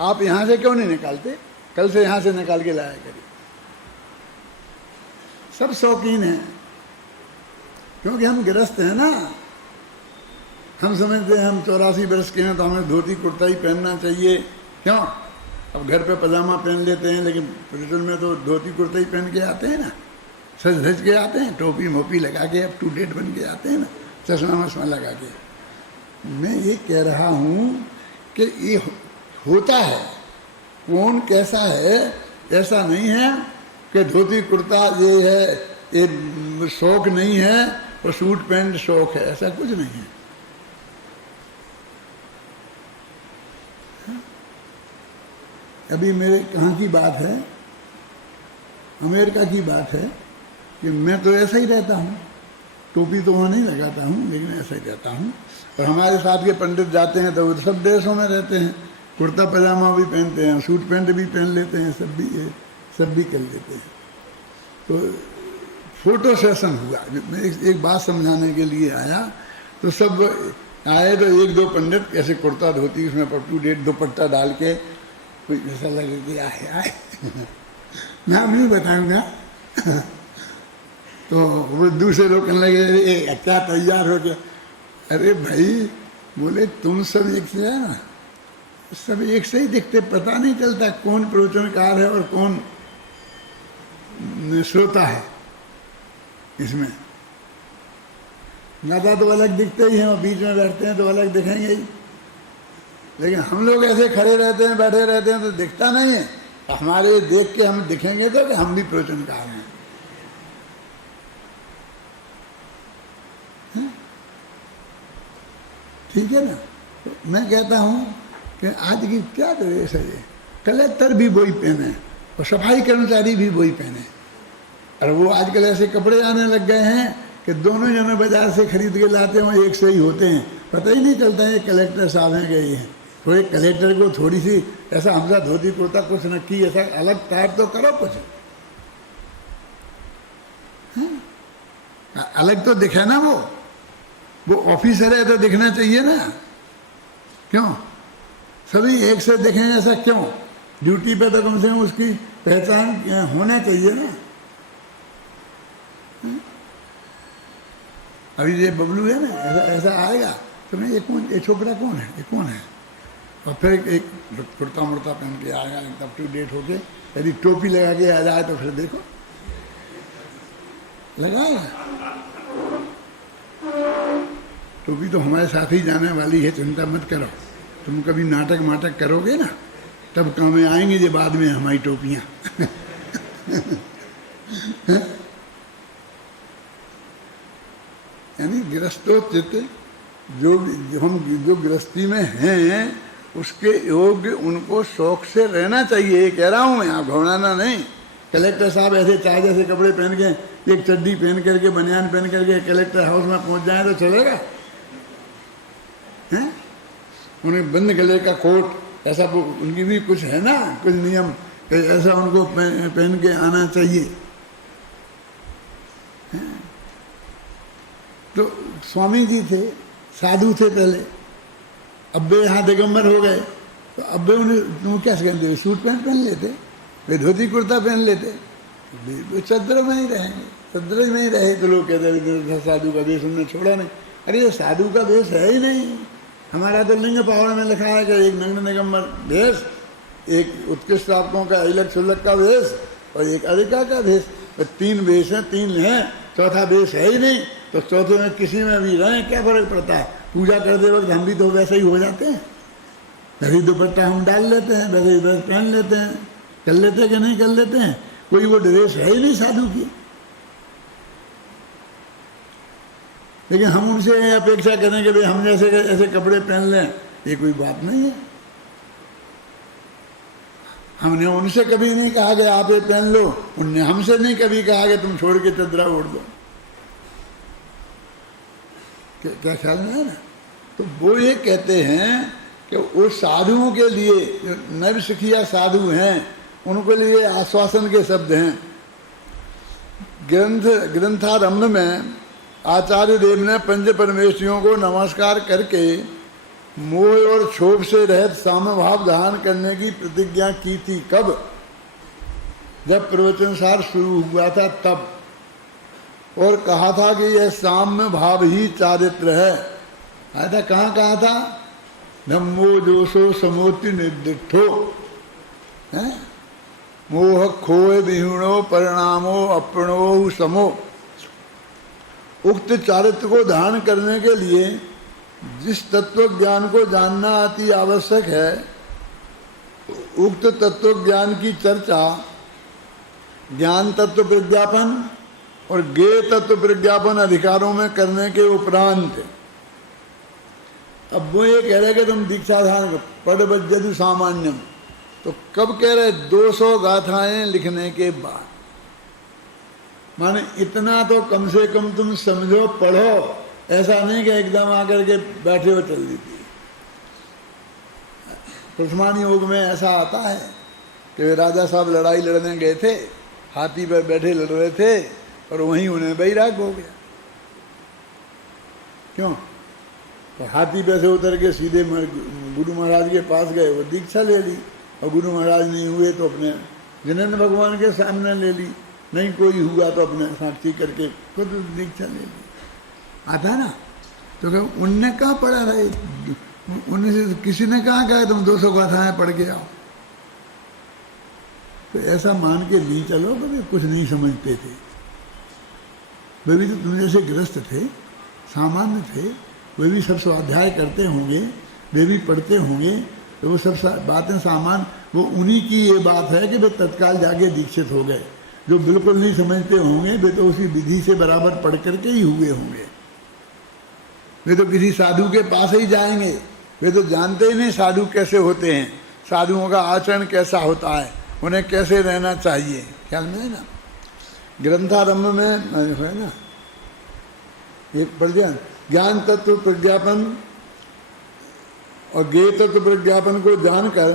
आप यहां से क्यों नहीं निकालते, कल से यहां से निकाल के लाया करिए। सब शौकीन हैं, क्योंकि हम गृहस्थ हैं ना। हम समझते हैं हम 84 वर्ष के हैं तो हमें धोती कुर्ता ही पहनना चाहिए। क्यों? अब घर पे पजामा पहन लेते हैं, लेकिन प्रवचन में तो धोती कुर्ता ही पहन के आते हैं ना, सज धज के आते हैं, टोपी मोपी लगा के अप टू डेट बन के आते हैं ना, चश्मा वश्मा लगा के। मैं ये कह रहा हूँ कि ये होता है, कौन कैसा है ऐसा नहीं है कि धोती कुर्ता ये है, ये शौक नहीं है और सूट पैंट शौक है, ऐसा कुछ नहीं है। अभी मेरे कहाँ की बात है, अमेरिका की बात है, कि मैं तो ऐसा ही रहता हूँ, टोपी तो वहाँ नहीं लगाता हूँ, लेकिन ऐसा ही रहता हूँ। और हमारे साथ के पंडित जाते हैं तो वो सब ड्रेसों में रहते हैं, कुर्ता पजामा भी पहनते हैं, सूट पैंट भी पहन लेते हैं, सब भी कर लेते हैं। तो फोटो सेशन हुआ, मैं एक बात समझाने के लिए आया, तो सब आए तो एक दो पंडित ऐसे कुर्ता धोती उसमें अप टू डेट दुपट्टा डाल के, कोई ऐसा लगे कि आए नाम नहीं बताऊंगा तो वो दूसरे लोग कहने लगे अच्छा तैयार हो गया। अरे भाई, बोले तुम सब एक से है ना, सब एक से ही दिखते, पता नहीं चलता कौन प्रवचनकार है और कौन श्रोता है। इसमें नाता तो अलग दिखते ही हैं और बीच में बैठते हैं तो अलग दिखेंगे ही, लेकिन हम लोग ऐसे खड़े रहते हैं, बैठे रहते हैं तो दिखता नहीं है। हमारे देख के हम दिखेंगे तो कि हम भी प्रवचनकार हैं। ठीक है ना? तो मैं कहता हूँ कि आज की क्या ड्रेस है ये, कलेक्टर भी वही पहने और सफाई कर्मचारी भी वही पहने। और वो आजकल ऐसे कपड़े आने लग गए हैं कि दोनों जने बाजार से खरीद के लाते हैं, एक से ही होते हैं, पता ही नहीं चलता है कलेक्टर साहब हैं गए हैं। तो एक कलेक्टर को थोड़ी सी ऐसा हमसा धोती कुर्ता कुछ न की, ऐसा अलग टाइप तो करो कुछ, अलग तो दिखे ना। वो ऑफिसर है तो दिखना चाहिए ना, क्यों सभी एक से दिखें ऐसा क्यों? ड्यूटी पे तो कम से कम उसकी पहचान होना चाहिए ना। अभी ये बबलू है ना, ऐसा आएगा तो मैं ये छोकरा कौन है, ये कौन है? और फिर एक कुर्ता मुर्ता पहन के आएगा अप टू डेट होके, यदि टोपी लगा के आ जाए तो फिर देखो लगाएगा। टोपी तो हमारे साथ ही जाने वाली है, चिंता मत करो। तुम कभी नाटक माटक करोगे ना, तब काम में आएंगे ये बाद में हमारी टोपियाँ। यानी गृहस्थोचित जो गृहस्थी में हैं उसके योग्य उनको शौक से रहना चाहिए, ये कह रहा हूँ मैं, आप घबराना नहीं। कलेक्टर साहब ऐसे चाय जैसे कपड़े पहन के, एक चड्डी पहन करके, बनियान पहन करके कलेक्टर हाउस में पहुंच जाए तो चलेगा? हैं? उन्हें बंद गले का कोट, ऐसा उनकी भी कुछ है ना, कुछ नियम, ऐसा उनको पहन के आना चाहिए। तो स्वामी जी थे, साधु थे पहले, अब्बे यहाँ दिगंबर हो गए, तो अब्बे उन्हें तुम क्या कहते, सूट पैंट पहन लेते, वे धोती कुर्ता पहन लेते, वे चद्र में ही रहेंगे। चद्र में ही रहे तो लोग कहते साधु का वेश उन्होंने छोड़ा नहीं। अरे ये साधु का वेश है ही नहीं। हमारा तो लिंग पावर में लिखा है कि एक नग्न निगंबर वेश, एक उत्कृष्ट आपकों का इलक सुलक का वेश और एक अधिका का वेश। तो तीन वेश हैं, तीन हैं, चौथा वेश है ही नहीं। तो चौथे में किसी में भी रहें क्या फर्क पड़ता है? पूजा करते वक्त हम भी तो वैसे ही हो जाते हैं, वैसे ही दुपट्टा हम डाल लेते हैं, वैसे ही ड्रेस पहन लेते हैं, कर लेते हैं कि नहीं कर लेते हैं। कोई वो ड्रेस है ही नहीं साधु की। लेकिन हम उनसे अपेक्षा करें कि भाई हम जैसे ऐसे कपड़े पहन लें, ये कोई बात नहीं है। हमने उनसे कभी नहीं कहा कि आप ये पहन लो, उनने हमसे नहीं कभी कहा कि तुम छोड़ के चदरा ओढ़ दो। क्या ख्याल में है ना? तो वो ये कहते हैं कि वो साधुओं के लिए, जो नवसिखिया साधु हैं, उनके लिए आश्वासन के शब्द हैं। ग्रंथारंभ में आचार्य देव ने पंच परमेश्वरियों को नमस्कार करके मोह और क्षोभ से रहित साम्य भाव धारण करने की प्रतिज्ञा की थी। कब? जब प्रवचन सार शुरू हुआ था तब, और कहा था कि यह साम्य भाव ही चारित्र है। आया था, कहाँ कहा था? नमो जोशो समोति निर्दिष्ठो, मोह खोए विहीणो परिणामो अप्रणो समो। उक्त चारित्र को धारण करने के लिए जिस तत्व ज्ञान को जानना अति आवश्यक है, उक्त तत्व ज्ञान की चर्चा ज्ञान तत्व प्रज्ञापन और ज्ञेय तत्व प्रज्ञापन अधिकारों में करने के उपरांत, अब वो ये कह रहे कि तुम दीक्षा धारण पढ़ बज्जतु सामान्यम, तो कब कह रहे? 200 गाथाएं लिखने के बाद। माने इतना तो कम से कम तुम समझो, पढ़ो, ऐसा नहीं कि एकदम आकर के बैठे हो चल दी। प्रथमानी योग में ऐसा आता है कि राजा साहब लड़ाई लड़ने गए थे, हाथी पर बैठे लड़ रहे थे और वहीं उन्हें वैराग हो गया। क्यों? तो हाथी पे से उतर के सीधे गुरु महाराज के पास गए, वो दीक्षा ले ली, और गुरु महाराज नहीं हुए तो अपने जिनेन्द्र भगवान के सामने ले ली, नहीं कोई हुआ तो अपने साक्षी करके खुद दीक्षा ले ली। आता है ना? तो क्या उनने कहाँ पढ़ा रहा है? उनसे किसी ने कहा क्या तुम 200 गाथाएं पढ़ के आओ? तो ऐसा मान के नहीं चलो कभी कुछ नहीं समझते थे। वे भी तो तुम जैसे ग्रस्त थे, सामान्य थे, वे भी सब स्वाध्याय करते होंगे, वे भी पढ़ते होंगे, तो वो सब बातें सामान, वो उन्हीं की ये बात है कि वे तत्काल जाके दीक्षित हो गए। जो बिल्कुल नहीं समझते होंगे वे तो उसी विधि से बराबर पढ़ करके ही हुए होंगे। वे तो किसी साधु के पास ही जाएंगे, वे तो जानते ही नहीं साधु कैसे होते हैं, साधुओं का आचरण कैसा होता है, उन्हें कैसे रहना चाहिए। ख्याल में है ना? ग्रंथारंभ में है ना, ये पढ़ दिया, ज्ञान तत्व प्रज्ञापन और ज्ञेय तत्व प्रज्ञापन को जानकर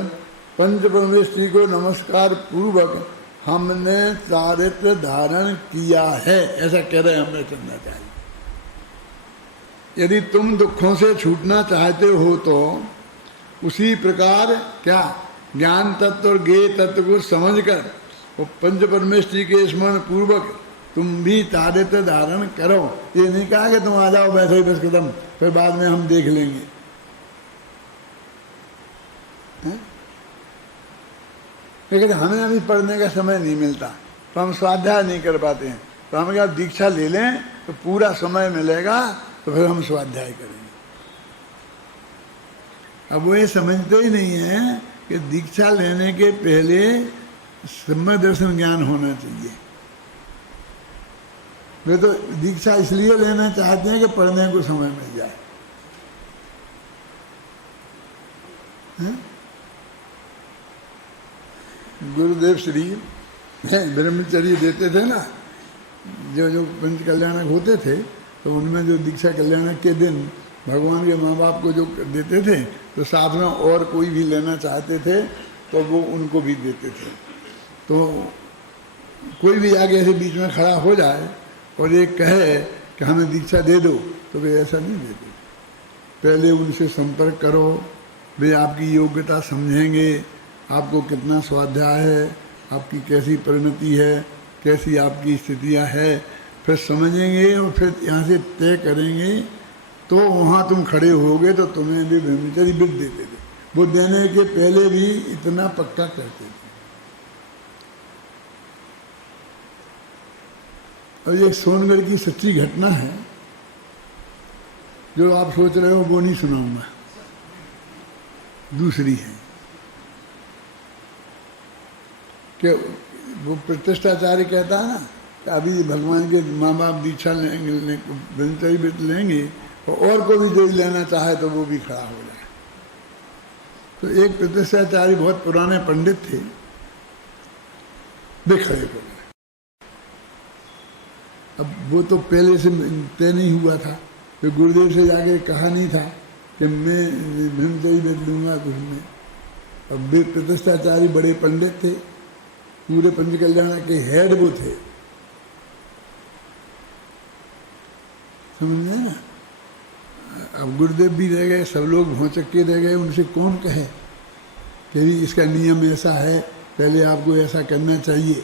पंच परमेश्वरी को नमस्कार पूर्वक हमने चारित्र धारण किया है, ऐसा कह रहे हमें करना चाहिए। यदि तुम दुखों से छूटना चाहते हो तो उसी प्रकार क्या ज्ञान तत्व और ज्ञेय तत्व को समझकर वो पंच परमेश्वरी के स्मरण पूर्वक तुम भी चारित्र धारण करो। ये नहीं कहा कि तुम आ जाओ बैठे ही बस खत्म, फिर बाद में हम देख लेंगे। लेकिन हमें अभी पढ़ने का समय नहीं मिलता, तो हम स्वाध्याय नहीं कर पाते हैं। तो हम क्या दीक्षा ले लें तो पूरा समय मिलेगा तो फिर हम स्वाध्याय करेंगे। अब वो ये समझते ही नहीं है कि दीक्षा लेने के पहले सम्यक दर्शन ज्ञान होना चाहिए। वे तो दीक्षा इसलिए लेना चाहते हैं कि पढ़ने को समय मिल जाए। गुरुदेव श्री ब्रह्मचर्य देते थे ना, जो पंच कल्याणक होते थे, तो उनमें जो दीक्षा कल्याणक के दिन भगवान के माँ बाप को जो देते थे, तो साथ में और कोई भी लेना चाहते थे तो वो उनको भी देते थे। तो कोई भी आगे ऐसे बीच में खड़ा हो जाए और ये कहे कि हमें दीक्षा दे दो, तो वे ऐसा नहीं देते। पहले उनसे संपर्क करो, वे आपकी योग्यता समझेंगे, आपको कितना स्वाध्याय है, आपकी कैसी परिणति है, कैसी आपकी स्थितियां है, फिर समझेंगे और फिर यहाँ से तय करेंगे। तो वहाँ तुम खड़े होगे तो तुम्हें भी ब्रह्मचर्य विद देते थे। वो देने के पहले भी इतना पक्का करते थे। और ये सोनगढ़ की सच्ची घटना है, जो आप सोच रहे हो वो नहीं सुनाऊंगा, दूसरी है कि वो प्रतिष्ठाचार्य कहता है ना कि अभी भगवान के माँ बाप दीक्षा लेंगे, ब्रह्मचर्य व्रत लेंगे, और को भी जो लेना चाहे तो वो भी खड़ा हो जाए। तो एक प्रतिष्ठाचार्य बहुत पुराने पंडित थे, वे खड़े हो गए। अब वो तो पहले से तय नहीं हुआ था, तो गुरुदेव से जाके कहा नहीं था कि मैं ब्रह्मचर्य व्रत लूंगा कुछ में। अब वे प्रतिष्ठाचार्य बड़े पंडित थे, पूरे पंच कल्याण के हेड वो थे, समझ ना। अब गुरुदेव भी रह गए, सब लोग भौचक्के रह गए, उनसे कौन कहे कि इसका नियम ऐसा है, पहले आपको ऐसा करना चाहिए।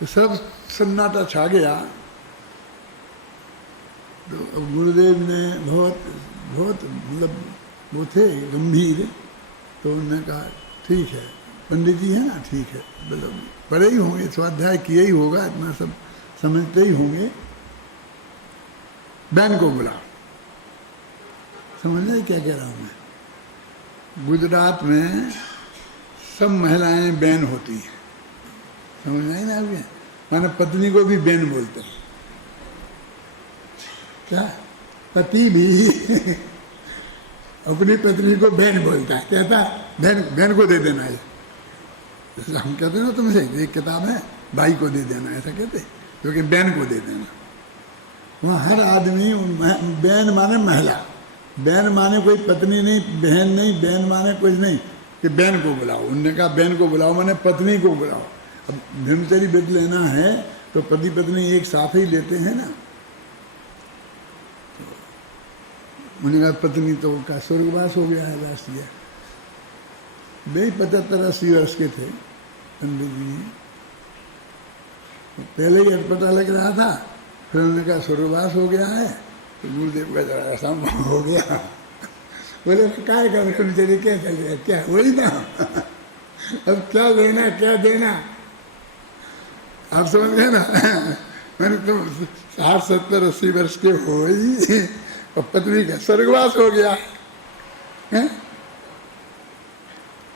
तो सब सन्नाटा छा गया। तो अब गुरुदेव ने बहुत बहुत मतलब वो थे गंभीर, तो उन्होंने कहा ठीक है, पंडित जी है ना, ठीक है, मतलब पढ़े ही होंगे, स्वाध्याय किए ही होगा, इतना सब समझते ही होंगे, बहन को बुलाओ। समझ रहे क्या कह रहा हूँ मैं? गुजरात में सब महिलाएं बहन होती हैं, समझ रहे ना आप? माने पत्नी को भी बहन बोलते हैं। क्या पति भी अपनी पत्नी को बहन बोलता है, कहता बहन, बहन को दे देना है। हम कहते हैं ना तुमसे, एक किताब है, भाई को दे देना, ऐसा कहते, क्योंकि बहन को दे देना। वहाँ हर आदमी, बहन माने महिला, बहन माने कोई पत्नी नहीं, बहन नहीं, बहन माने कुछ नहीं, कि बहन को बुलाओ। उनने कहा बहन को बुलाओ माने पत्नी को बुलाओ। अब ब्रह्मचर्य व्रत लेना है तो पति पत्नी एक साथ ही लेते हैं ना। उन्होंने कहा पत्नी तो का स्वर्गवास हो गया है लास्ट ईयर। वे 75-80 वर्ष के थे पंडित जी, पहले ही पता लग रहा था। फिर उन्होंने कहा स्वर्गवास हो गया है, तो गुरुदेव का जरा ऐसा हो गया। बोले क्या कर ब्रह्मचर्य क्या चल रहा है, क्या वही ना। अब क्या लेना क्या देना, आप समझ गए ना। मैंने तो 60-70-80 वर्ष के हो ही और पत्नी का स्वर्गवास हो गया है।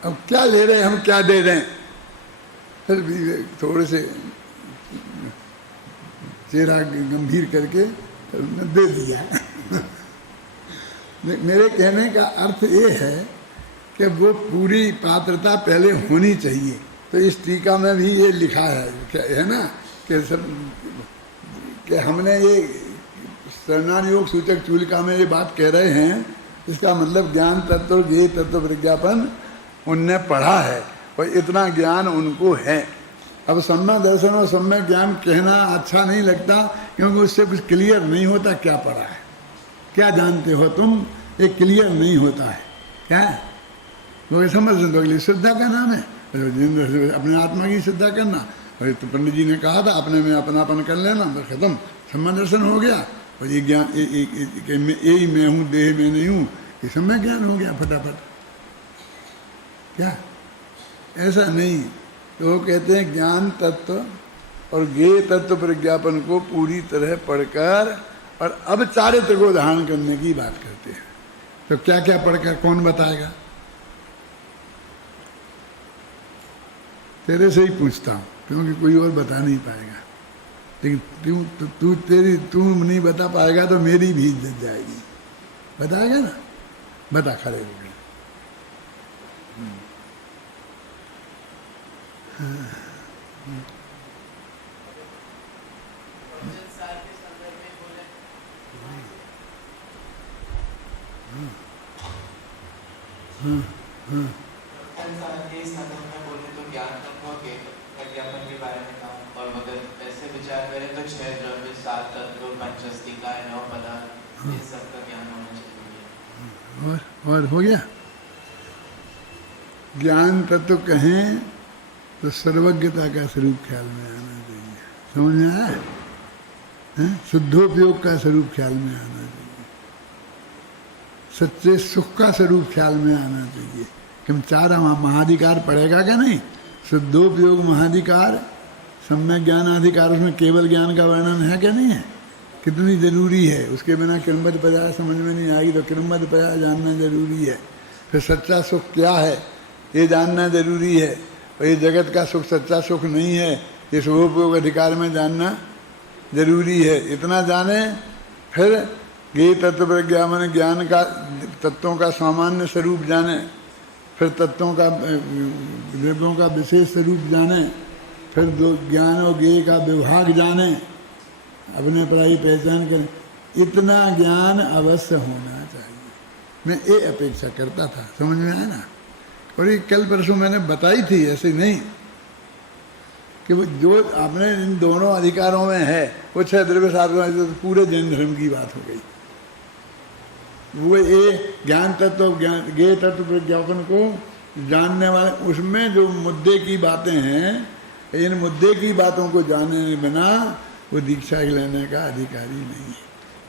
अब क्या ले रहे हैं हम, क्या दे रहे हैं? फिर भी थोड़े से चेहरा गंभीर करके दे दिया। मेरे कहने का अर्थ ये है कि वो पूरी पात्रता पहले होनी चाहिए। तो इस टीका में भी ये लिखा है ना कि सब कि हमने ये शरणान योग सूचक चूलिका में ये बात कह रहे हैं, इसका मतलब ज्ञान तत्व, ज्ञेय तत्व, विज्ञापन उनने पढ़ा है और इतना ज्ञान उनको है। अब सम्यक दर्शन और सम्यक ज्ञान कहना अच्छा नहीं लगता, क्योंकि उससे कुछ क्लियर नहीं होता क्या पढ़ा है, क्या जानते हो तुम, ये क्लियर नहीं होता है। क्या वो समझ तो अगली श्रद्धा का नाम है, अपने आत्मा की श्रद्धा करना। और तो पंडित जी ने कहा था अपने में अपनापन कर लेना, तो खत्म, सम्यक दर्शन हो गया। और ये ज्ञान यही मैं हूँ, देह में नहीं हूँ, ये सम्यक ज्ञान हो गया फटाफट। क्या ऐसा नहीं। तो वो कहते हैं ज्ञान तत्व और ज्ञेय तत्व प्रज्ञापन को पूरी तरह पढ़कर और अब चारित्र को धारण करने की बात करते हैं। तो क्या क्या पढ़कर कौन बताएगा? तेरे से ही पूछता हूं, क्योंकि कोई और बता नहीं पाएगा। लेकिन तू नहीं बता पाएगा तो मेरी भी इज्जत जाएगी। बताएगा ना? बता, खड़े हो गए। ज्ञान तत्वों के प्रज्ञापन के बारे में कहा, और मगर ऐसे विचार करें तो 6 द्रव्य, 7 तत्व, पंचस्तिकाएं, 9 पदार्थ, इन सब का ज्ञान होना चाहिए। और हो गया। ज्ञान तत्व कहें तो सर्वज्ञता का स्वरूप ख्याल में आना चाहिए। समझ में आया? शुद्धोपयोग का स्वरूप ख्याल में आना चाहिए। सच्चे सुख का स्वरूप ख्याल में आना चाहिए। कि 4 महाधिकार पढ़ेगा क्या नहीं? शुद्धोपयोग महाधिकार, सम्यक ज्ञानाधिकार, उसमें केवल ज्ञान का वर्णन है क्या नहीं है? कितनी जरूरी है, उसके बिना क्रमबद्ध पर्याय समझ में नहीं आएगी। तो क्रमबद्ध पर्याय जानना जरूरी है। फिर सच्चा सुख क्या है ये जानना जरूरी है। और ये जगत का सुख सच्चा सुख नहीं है, ये शुभोपयोग अधिकार में जानना जरूरी है। इतना जाने, फिर ये तत्व प्रज्ञा मन ज्ञान का तत्वों का सामान्य स्वरूप जाने, फिर तत्वों का द्रव्यों का विशेष स्वरूप जाने, फिर ज्ञान और ज्ञेय का विभाग जाने, अपने पढ़ाई पहचान करें। इतना ज्ञान अवश्य होना चाहिए। मैं ये अपेक्षा करता था। समझ में आया ना? और ये कल परसों मैंने बताई थी, ऐसे नहीं कि वो जो आपने इन दोनों अधिकारों में है, वो 6 द्रव्य साधन, तो पूरे जैन धर्म की बात हो गई। वो ये ज्ञान तत्व, ज्ञेय तत्व प्रज्ञापन को जानने वाले, उसमें जो मुद्दे की बातें हैं, इन मुद्दे की बातों को जानने बिना वो दीक्षा लेने का अधिकारी नहीं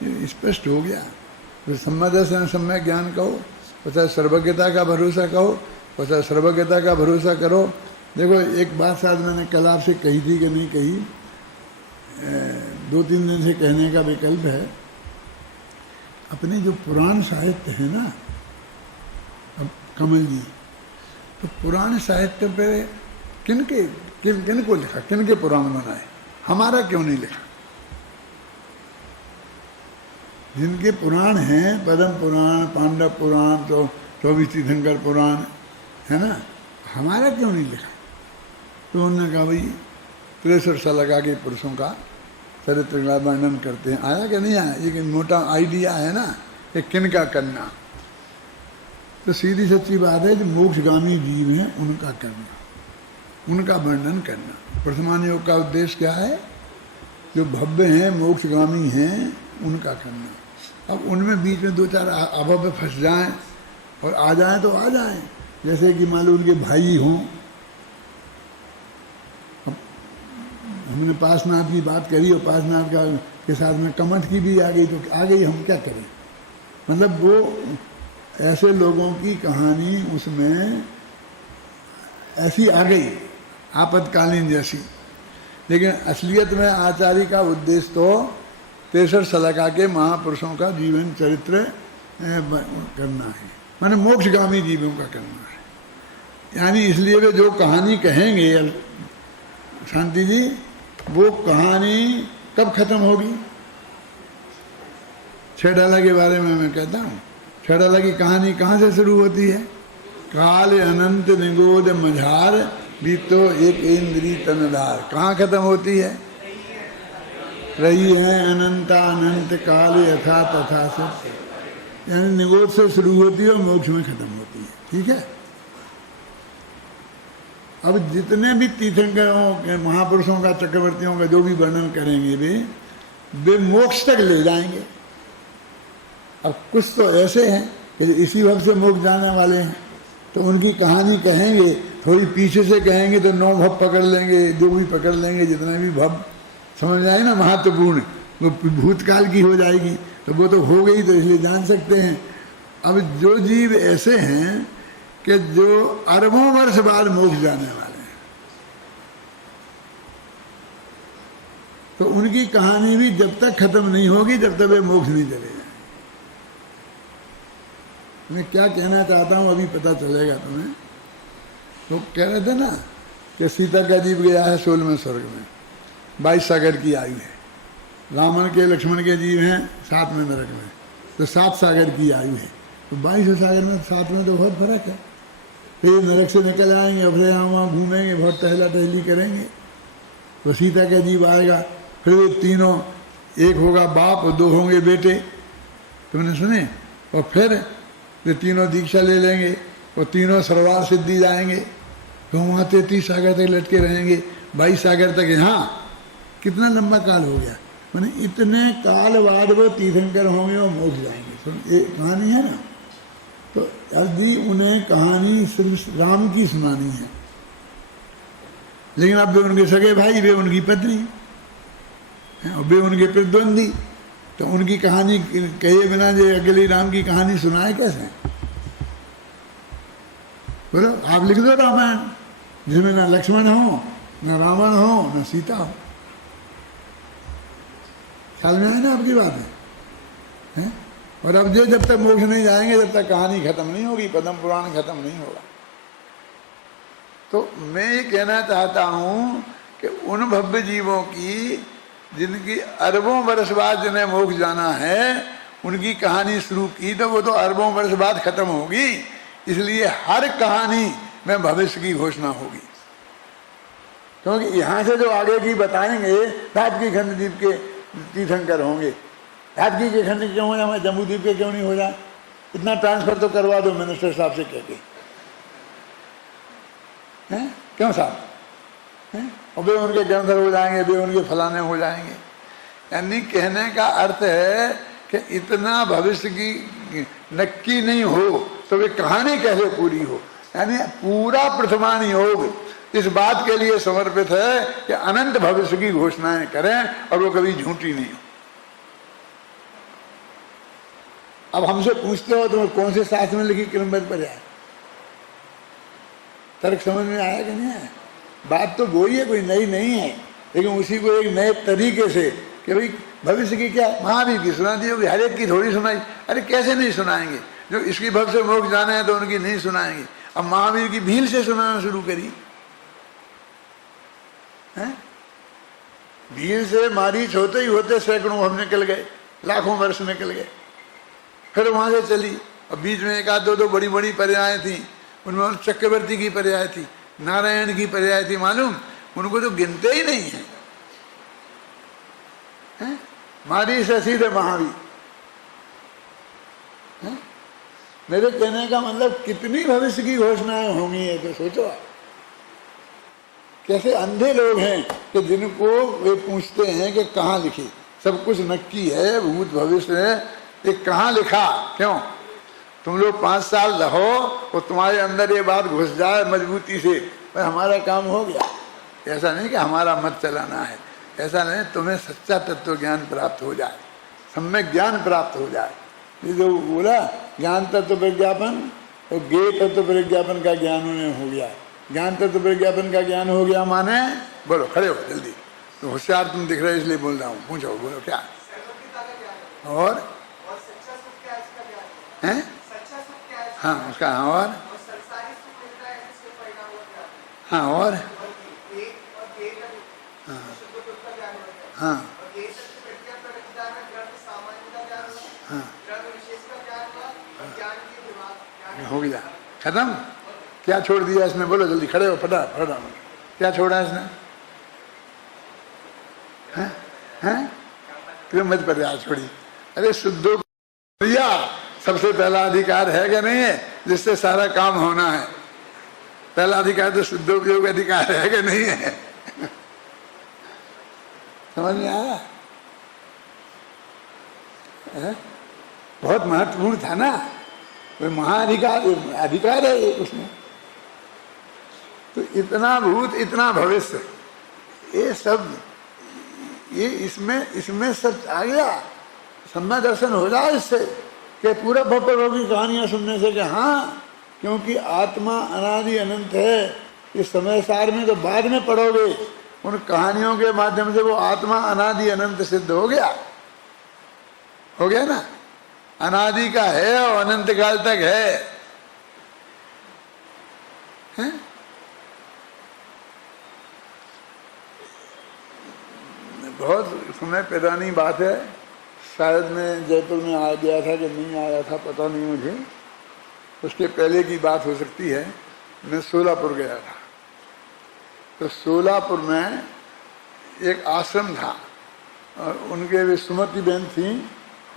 है। स्पष्ट हो गया। तो सम्यक सम्यक ज्ञान कहो, चाहे सर्वज्ञता का भरोसा कहो, और चाहे सर्वज्ञता का भरोसा करो। देखो, एक बात शायद मैंने कल आपसे कही थी कि नहीं कही, 2-3 दिन से कहने का विकल्प है। अपने जो पुराण साहित्य है ना, अब कमल जी, तो पुराण साहित्य पे किन को लिखा, किन के पुराण बनाए, हमारा क्यों नहीं लिखा? जिनके पुराण हैं, पद्म पुराण, पांडव पुराण, तो 24 तीर्थंकर पुराण है ना, हमारा क्यों नहीं लिखा? तो उन्होंने कहा भाई 63 साल के पुरुषों का चरित्र का वर्णन करते हैं। आया कि नहीं आया? ये मोटा आइडिया है ना, कि किन का करना। तो सीधी सच्ची बात है, जो मोक्षगामी जीव हैं उनका करना, उनका वर्णन करना। वर्तमान योग का उद्देश्य क्या है? जो भव्य हैं, मोक्षगामी हैं, उनका करना। अब उनमें बीच में 2-4 अभव्य फंस जाएं और आ जाएं तो आ जाएं। जैसे कि मान लो उनके भाई हों। हमने पासनाथ की बात करी और पासनाथ का के साथ में कमठ की भी आ गई, तो आ गई, हम क्या करें? मतलब वो ऐसे लोगों की कहानी उसमें ऐसी आ गई, आपातकालीन जैसी। लेकिन असलियत में आचार्य का उद्देश्य तो 63 सलाका के महापुरुषों का जीवन चरित्र करना है, माने मोक्षगामी जीवों का करना है। यानी इसलिए वे जो कहानी कहेंगे शांति जी, वो कहानी कब खत्म होगी? 6 डाला के बारे में मैं कहता हूँ। 6 डाला की कहानी कहाँ से शुरू होती है? काल अनंत निगोद मझार बीतो एक इंद्री तनधार। कहाँ खत्म होती है? रही है अनंता अनंत काल यथा तथा से, यानी निगोद से शुरू होती है और मोक्ष में खत्म होती है। ठीक है। अब जितने भी तीर्थंकरों के, महापुरुषों का, चक्रवर्तियों का जो भी वर्णन करेंगे वे मोक्ष तक ले जाएंगे। अब कुछ तो ऐसे हैं कि इसी भव से मोक्ष जाने वाले हैं, तो उनकी कहानी कहेंगे, थोड़ी पीछे से कहेंगे तो 9 भव पकड़ लेंगे, जो भी पकड़ लेंगे, जितने भी भव समझ आए ना महत्वपूर्ण, वो भूतकाल की हो जाएगी। तो वो तो हो गई, तो इसलिए जान सकते हैं। अब जो जीव ऐसे हैं कि जो अरबों वर्ष बाद मोक्ष जाने वाले हैं, तो उनकी कहानी भी जब तक खत्म नहीं होगी जब तक वे मोक्ष नहीं चले जाएंगे। मैं क्या कहना चाहता हूँ अभी पता चलेगा तुम्हें। तो कह रहे थे ना कि सीता का जीव गया है 16वें स्वर्ग में, 22 सागर की आयु है। रावण के लक्ष्मण के जीव हैं 7वें नरक में, तो 7 सागर की आयु है। तो 22 सागर में 7 में तो बहुत फर्क है। फिर नरक से निकल आएंगे और फिर यहाँ वहाँ घूमेंगे, बहुत टहला टहली करेंगे। तो सीता का जीव आएगा, फिर वो तीनों, एक होगा बाप और 2 होंगे बेटे, तुमने सुने। और फिर ये तीनों दीक्षा ले लेंगे और तीनों सरवार सिद्धि जाएंगे। तो वहाँ 33 सागर तक लटके रहेंगे, 22 सागर तक। यहाँ कितना लंबा काल हो गया, मैंने इतने काल बाद वो तीर्थंकर होंगे और मोक्ष जाएंगे। सुन, ये कहानी है ना। तो यदि उन्हें कहानी सिर्फ राम की सुनानी है, लेकिन अब वे उनके सगे भाई, वे उनकी पत्नी और वे उनके प्रतिद्वंदी, तो उनकी कहानी कहे बिना जो अकेली राम की कहानी सुनाए कैसे? बोलो, आप लिख दो रामायण जिसमें न लक्ष्मण हो, न रावण हो, न सीता हो। ख्याल में आए ना आपकी बात है? और अब जो जब तक मोक्ष नहीं जाएंगे जब तक कहानी खत्म नहीं होगी, पद्म पुराण खत्म नहीं होगा। तो मैं ये कहना चाहता हूं कि उन भव्य जीवों की जिनकी अरबों वर्ष बाद जिन्हें मोक्ष जाना है, उनकी कहानी शुरू की तो वो तो अरबों वर्ष बाद खत्म होगी। इसलिए हर कहानी में भविष्य की घोषणा होगी, क्योंकि यहां से जो आगे की बताएंगे, धातकी खंड द्वीप के तीर्थंकर होंगे। धातकी के खंड क्यों हो जाए, जम्बू द्वीप के क्यों नहीं हो जाए? इतना ट्रांसफर तो करवा दो मिनिस्टर साहब से कहके, हैं? क्यों साहब? हैं? और वे उनके गंधर हो जाएंगे, वे उनके फलाने हो जाएंगे। यानी कहने का अर्थ है कि इतना भविष्य की नक्की नहीं हो तो वे कहानी कैसे पूरी हो। यानी पूरा प्रथमान योग इस बात के लिए समर्पित है कि अनंत भविष्य की घोषणाएं करें और वो कभी झूठी नहीं हो। अब हमसे पूछते हो तो कौन से शास्त्र में लिखी क्रमबद्ध पर है? तर्क समझ में आया कि नहीं आया? बात तो वही है, कोई नई नहीं है, लेकिन उसी को एक नए तरीके से कि भाई भविष्य की क्या महावीर की सुना दी होगी, हर एक की थोड़ी सुनाई। अरे कैसे नहीं सुनाएंगे? जो इसकी भविष्य मोक्ष जाने हैं तो उनकी नहीं सुनाएंगे। अब महावीर की भील से सुनाना शुरू करी है। भील से मारीच होते ही होते सैकड़ों हम निकल गए, लाखों वर्ष निकल गए। फिर वहां से चली, और बीच में एक आध दो बड़ी बड़ी पर्याय थी, उनमें चक्रवर्ती की पर्याय थी, नारायण की पर्याय थी, मालूम? उनको तो गिनते ही नहीं है। मारी से सीधे महावीर। मेरे कहने का मतलब कितनी भविष्य की घोषणाएं होंगी है, तो सोचो आप। कैसे अंधे लोग हैं कि जिनको वे पूछते हैं कि कहाँ लिखी, सब कुछ नक्की है, भूत भविष्य है, ये कहाँ लिखा? क्यों? तुम लोग 5 साल रहो और तुम्हारे अंदर ये बात घुस जाए मजबूती से, भाई हमारा काम हो गया। ऐसा नहीं कि हमारा मत चलाना है, ऐसा नहीं, तुम्हें सच्चा तत्व ज्ञान प्राप्त हो जाए, सम्यक ज्ञान प्राप्त हो जाए। ये जो बोला ज्ञान तत्व प्रज्ञापन और ज्ञेय तत्व प्रज्ञापन का ज्ञान उन्हें हो गया। ज्ञान तत्व प्रज्ञापन का ज्ञान हो गया माने, बोलो खड़े हो जल्दी, तो होशियार तुम दिख रहे इसलिए बोल रहा हूँ, पूछो बोलो क्या? और हैं? हाँ उसका, हाँ और हाँ और हाँ हाँ हो गया खत्म। क्या छोड़ दिया इसने? बोलो जल्दी, खड़े हो, फटा फटा। क्या छोड़ा इसने? हैं हैं? क्यों मत पर याद छोड़ी? अरे शुद्धो क्रिया सबसे पहला अधिकार है क्या नहीं है, जिससे सारा काम होना है। पहला अधिकार तो शुद्धोपयोग अधिकार है क्या नहीं है? समझ में आया? बहुत महत्वपूर्ण था ना, कोई महाधिकार अधिकार है ये उसमें। तो इतना भूत इतना भविष्य, ये सब ये इसमें सब आ गया। सम्यक दर्शन हो जाए इससे कि पूरा भपर होगी कहानियां सुनने से कि हाँ, क्योंकि आत्मा अनादि अनंत है। इस समय सार में तो बाद में पढ़ोगे, उन कहानियों के माध्यम से वो आत्मा अनादि अनंत सिद्ध हो गया ना, अनादि का है और अनंत काल तक है, हैं? बहुत समय पुरानी बात है, शायद मैं जयपुर में आ गया था कि नहीं आया था पता नहीं मुझे, उसके पहले की बात हो सकती है। मैं सोलापुर गया था, तो सोलापुर में एक आश्रम था और उनके वे सुमति बहन थी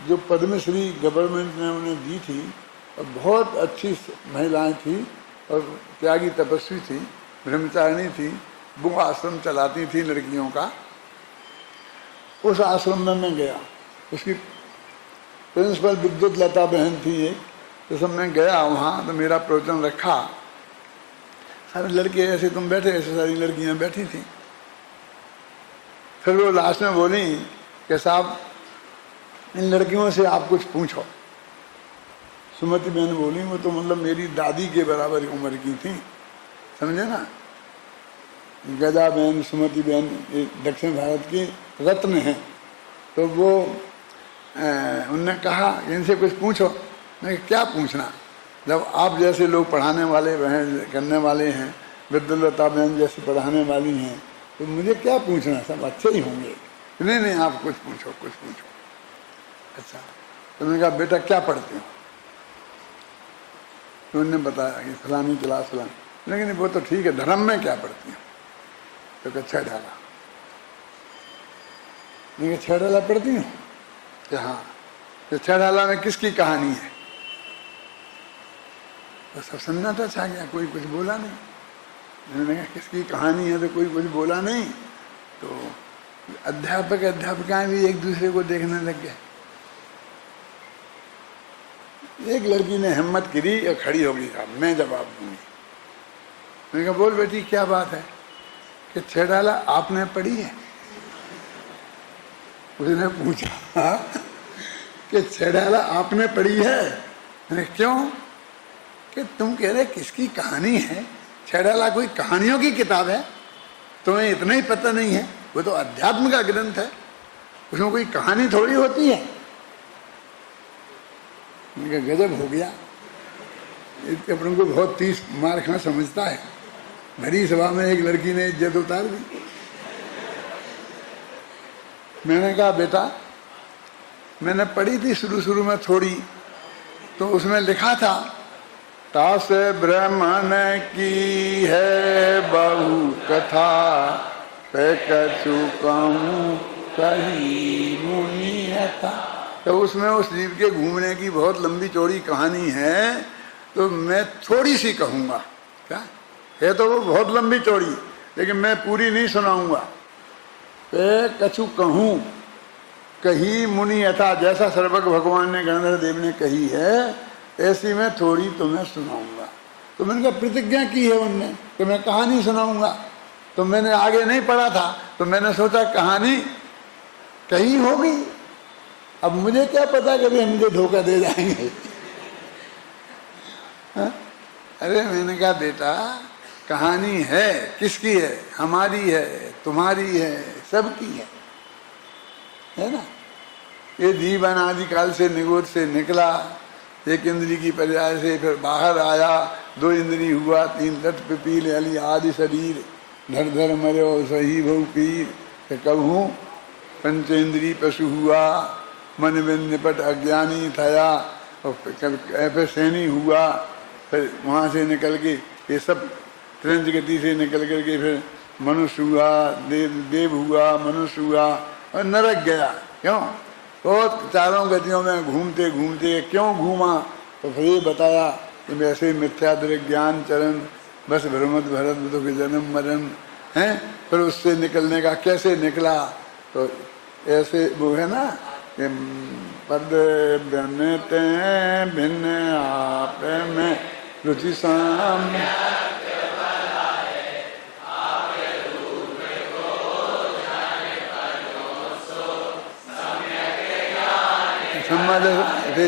जो पद्मश्री गवर्नमेंट ने उन्हें दी थी, और बहुत अच्छी महिलाएं थी और त्यागी तपस्वी थी, ब्रह्मचारिणी थी, वो आश्रम चलाती थी लड़कियों का। उस आश्रम में मैं गया, उसकी प्रिंसिपल विद्युत लता बहन थी एक, तो सब मैं गया वहाँ, तो मेरा प्रवचन रखा, सारे लड़के ऐसे तुम बैठे ऐसे सारी लड़कियाँ बैठी थी। फिर वो लास्ट में बोली कि साहब इन लड़कियों से आप कुछ पूछो। सुमति बहन बोली, वो तो मतलब मेरी दादी के बराबर उम्र की थी, समझे ना। गजा बहन, सुमति बहन दक्षिण भारत की रत्न है, तो वो उनने कहा इनसे कुछ पूछो। मैं क्या पूछना, जब आप जैसे लोग पढ़ाने वाले हैं, करने वाले हैं, विद्युलता बहन जैसे पढ़ाने वाली हैं, तो मुझे क्या पूछना, सब अच्छे ही होंगे। नहीं नहीं आप कुछ पूछो, कुछ पूछो। अच्छा, तो मैंने कहा बेटा क्या पढ़ते हो, तो उन्होंने बताया कि फलानी क्लास फलानी। लेकिन वो तो ठीक है, धर्म में क्या पढ़ती हो, तो क्या छह ढाला। नहीं छह ढाला पढ़ती हूँ कि हाँ, तो छह ढाला में किसकी कहानी है, तो सब सन्नाटा छा गया, कोई कुछ बोला नहीं। मैंने कहा किसकी कहानी है, तो कोई कुछ बोला नहीं। तो अध्यापक अध्यापिकाएं भी एक दूसरे को देखने लग गए। एक लड़की ने हिम्मत करी और खड़ी हो गई, साहब मैं जवाब दूंगी। मैंने कहा बोल बेटी क्या बात है, कि छह ढाला आपने पढ़ी है। उसने पूछा कि छह ढाला आपने पढ़ी है। मैंने क्यों, कि तुम कह रहे किसकी कहानी है, छह ढाला कोई कहानियों की किताब है, तुम्हें इतना ही पता नहीं है, वो तो अध्यात्म का ग्रंथ है, उसमें कोई कहानी थोड़ी होती है। मैंने कहा गजब हो गया, अपने को बहुत 30 मार खा समझता है। भरी सभा में एक लड़की ने इज्जत उतार दी। मैंने कहा बेटा मैंने पढ़ी थी शुरू में थोड़ी, तो उसमें लिखा था तास ब्राह्मण की है बहु कथा, कछु कहूँ कही मुनि था। तो उसमें उस जीव के घूमने की बहुत लंबी चौड़ी कहानी है, तो मैं थोड़ी सी कहूँगा। क्या है, तो वो बहुत लंबी चौड़ी, लेकिन मैं पूरी नहीं सुनाऊंगा। कछु कहूँ कही मुनि यथा, जैसा सर्वज्ञ भगवान ने गणधर देव ने कही है, ऐसी मैं थोड़ी तुम्हें सुनाऊंगा। तो मैंने कहा प्रतिज्ञा की है उनने कि मैं कहानी सुनाऊंगा। तो मैंने आगे नहीं पढ़ा था, तो मैंने सोचा कहानी कही होगी, अब मुझे क्या पता कभी हम मुझे धोखा दे जाएंगे। अरे मैंने कहा बेटा कहानी है, किसकी है, हमारी है, तुम्हारी है, सबकी है ना। ये जीवन आदिकाल से निगोद से निकला, एक इंद्री की पर्याय से फिर बाहर आया, 2 इंद्री हुआ, 3 लट पिपील अली आदि शरीर, धर धर मरो सही बहु पीर, कहूँ पंचेंद्री पशु हुआ, मन बिन निपट अज्ञानी थया, और फिर सैनी हुआ, फिर वहाँ से निकल के ये सब ट्रेंच गति से निकल करके फिर मनुष्य हुआ, देव हुआ, मनुष्य हुआ और नरक गया। क्यों, बहुत चारों गतियों में घूमते घूमते क्यों घूमा, तो फिर ये बताया कि वैसे मिथ्यादृ ज्ञान चरण, बस भ्रमत भरत बुद्ध के जन्म मरण हैं। फिर उससे निकलने का कैसे निकला, तो ऐसे वो है ना कि पद बनते भिन्न आप में रुचि साम,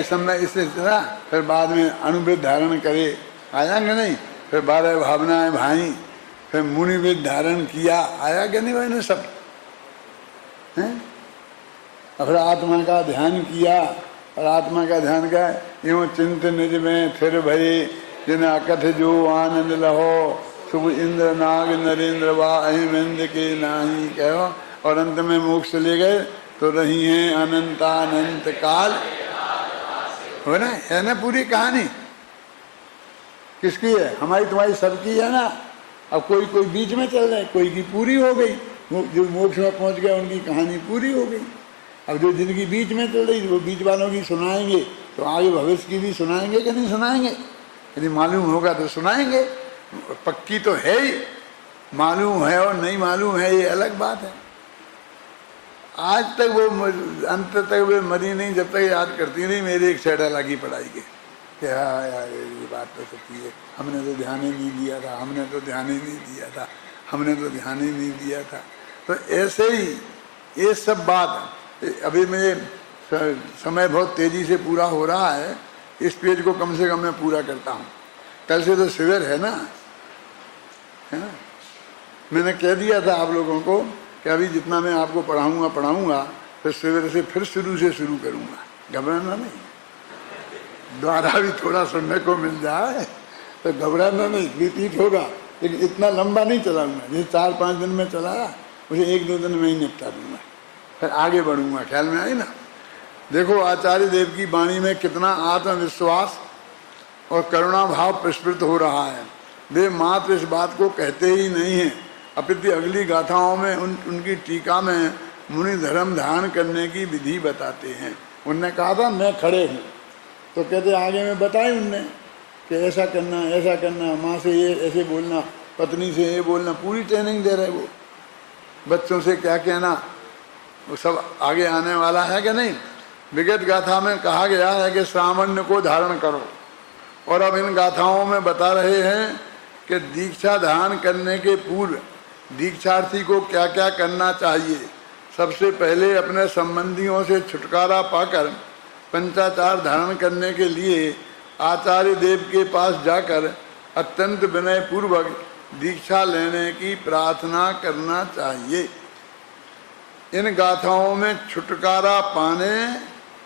समय इससे तरह फिर बाद में अणुवृत्त धारण करे आ जाएंगे नहीं। फिर 12 भावनाएं भाई, फिर मुनि वेद धारण किया, आया क्या नहीं मैंने सब हैं। और फिर आत्मा का ध्यान किया, और आत्मा का ध्यान क्या है, यूँ चिंत निज में फिर भये जिन अकथ जो आनंद लहो शुभ इंद्र नाग नरेंद्र वा अहिमेंद्र के नाही कहो। और अंत में मोक्ष ले गए तो रही हैं अनंतानंत काल, हो ना, है ना पूरी कहानी। किसकी है, हमारी तुम्हारी सबकी है ना। अब कोई कोई बीच में चल रहे, कोई की पूरी हो गई, जो मोक्ष में पहुंच गया उनकी कहानी पूरी हो गई। अब जो जिनकी बीच में चल रही वो बीच वालों की सुनाएंगे, तो आगे भविष्य की भी सुनाएंगे कि नहीं सुनाएंगे। यदि मालूम होगा तो सुनाएंगे, पक्की तो है ही, मालूम है और नहीं मालूम है ये अलग बात है। आज तक वो अंत तक वे मरी नहीं जब तक याद करती नहीं मेरी एक छेड़ा लगी पढ़ाई के कि हाँ यार ये बात तो सच्ची है, हमने तो ध्यान ही नहीं दिया था, हमने तो ध्यान ही नहीं दिया था, हमने तो ध्यान ही नहीं दिया था। तो ऐसे ही ये सब बात अभी मेरे समय बहुत तेजी से पूरा हो रहा है, इस पेज को कम से कम मैं पूरा करता हूँ। कल से तो शिविर है ना, है ना। मैंने कह दिया था आप लोगों को कि अभी जितना मैं आपको पढ़ाऊंगा फिर शिविर से फिर शुरू करूंगा, घबराना नहीं। द्वारा भी थोड़ा सुनने को मिल जाए तो घबराना नहीं, रिपीट होगा, लेकिन इतना लंबा नहीं चलाऊंगा। जैसे 4-5 दिन में चलाया उसे 1-2 दिन में ही निपटा दूंगा, फिर आगे बढ़ूंगा। ख्याल में आई ना। देखो आचार्य देव की वाणी में कितना आत्मविश्वास और करुणा भाव प्रस्फुट हो रहा है। वे मात्र इस बात को कहते ही नहीं हैं, अपितु अगली गाथाओं में उनकी टीका में मुनि धर्म ध्यान करने की विधि बताते हैं। उनने कहा था मैं खड़े हूँ, तो कहते आगे में बताए उनने कि ऐसा करना, माँ से ये ऐसे बोलना, पत्नी से ये बोलना, पूरी ट्रेनिंग दे रहे वो। बच्चों से क्या कहना वो सब आगे आने वाला है कि नहीं। विगत गाथा में कहा गया है कि सामान्य को धारण करो, और अब इन गाथाओं में बता रहे हैं कि दीक्षा धारण करने के पूर्व दीक्षार्थी को क्या क्या करना चाहिए। सबसे पहले अपने संबंधियों से छुटकारा पाकर पंचाचार धारण करने के लिए आचार्य देव के पास जाकर अत्यंत विनय पूर्वक दीक्षा लेने की प्रार्थना करना चाहिए। इन गाथाओं में छुटकारा पाने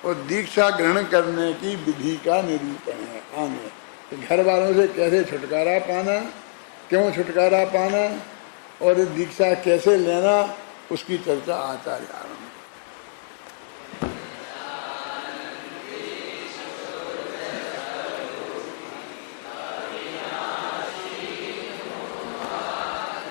और दीक्षा ग्रहण करने की विधि का निरूपण है। आगे तो घर वालों से कैसे छुटकारा पाना, क्यों छुटकारा पाना और दीक्षा कैसे लेना, उसकी चर्चा आचार्य आरंभ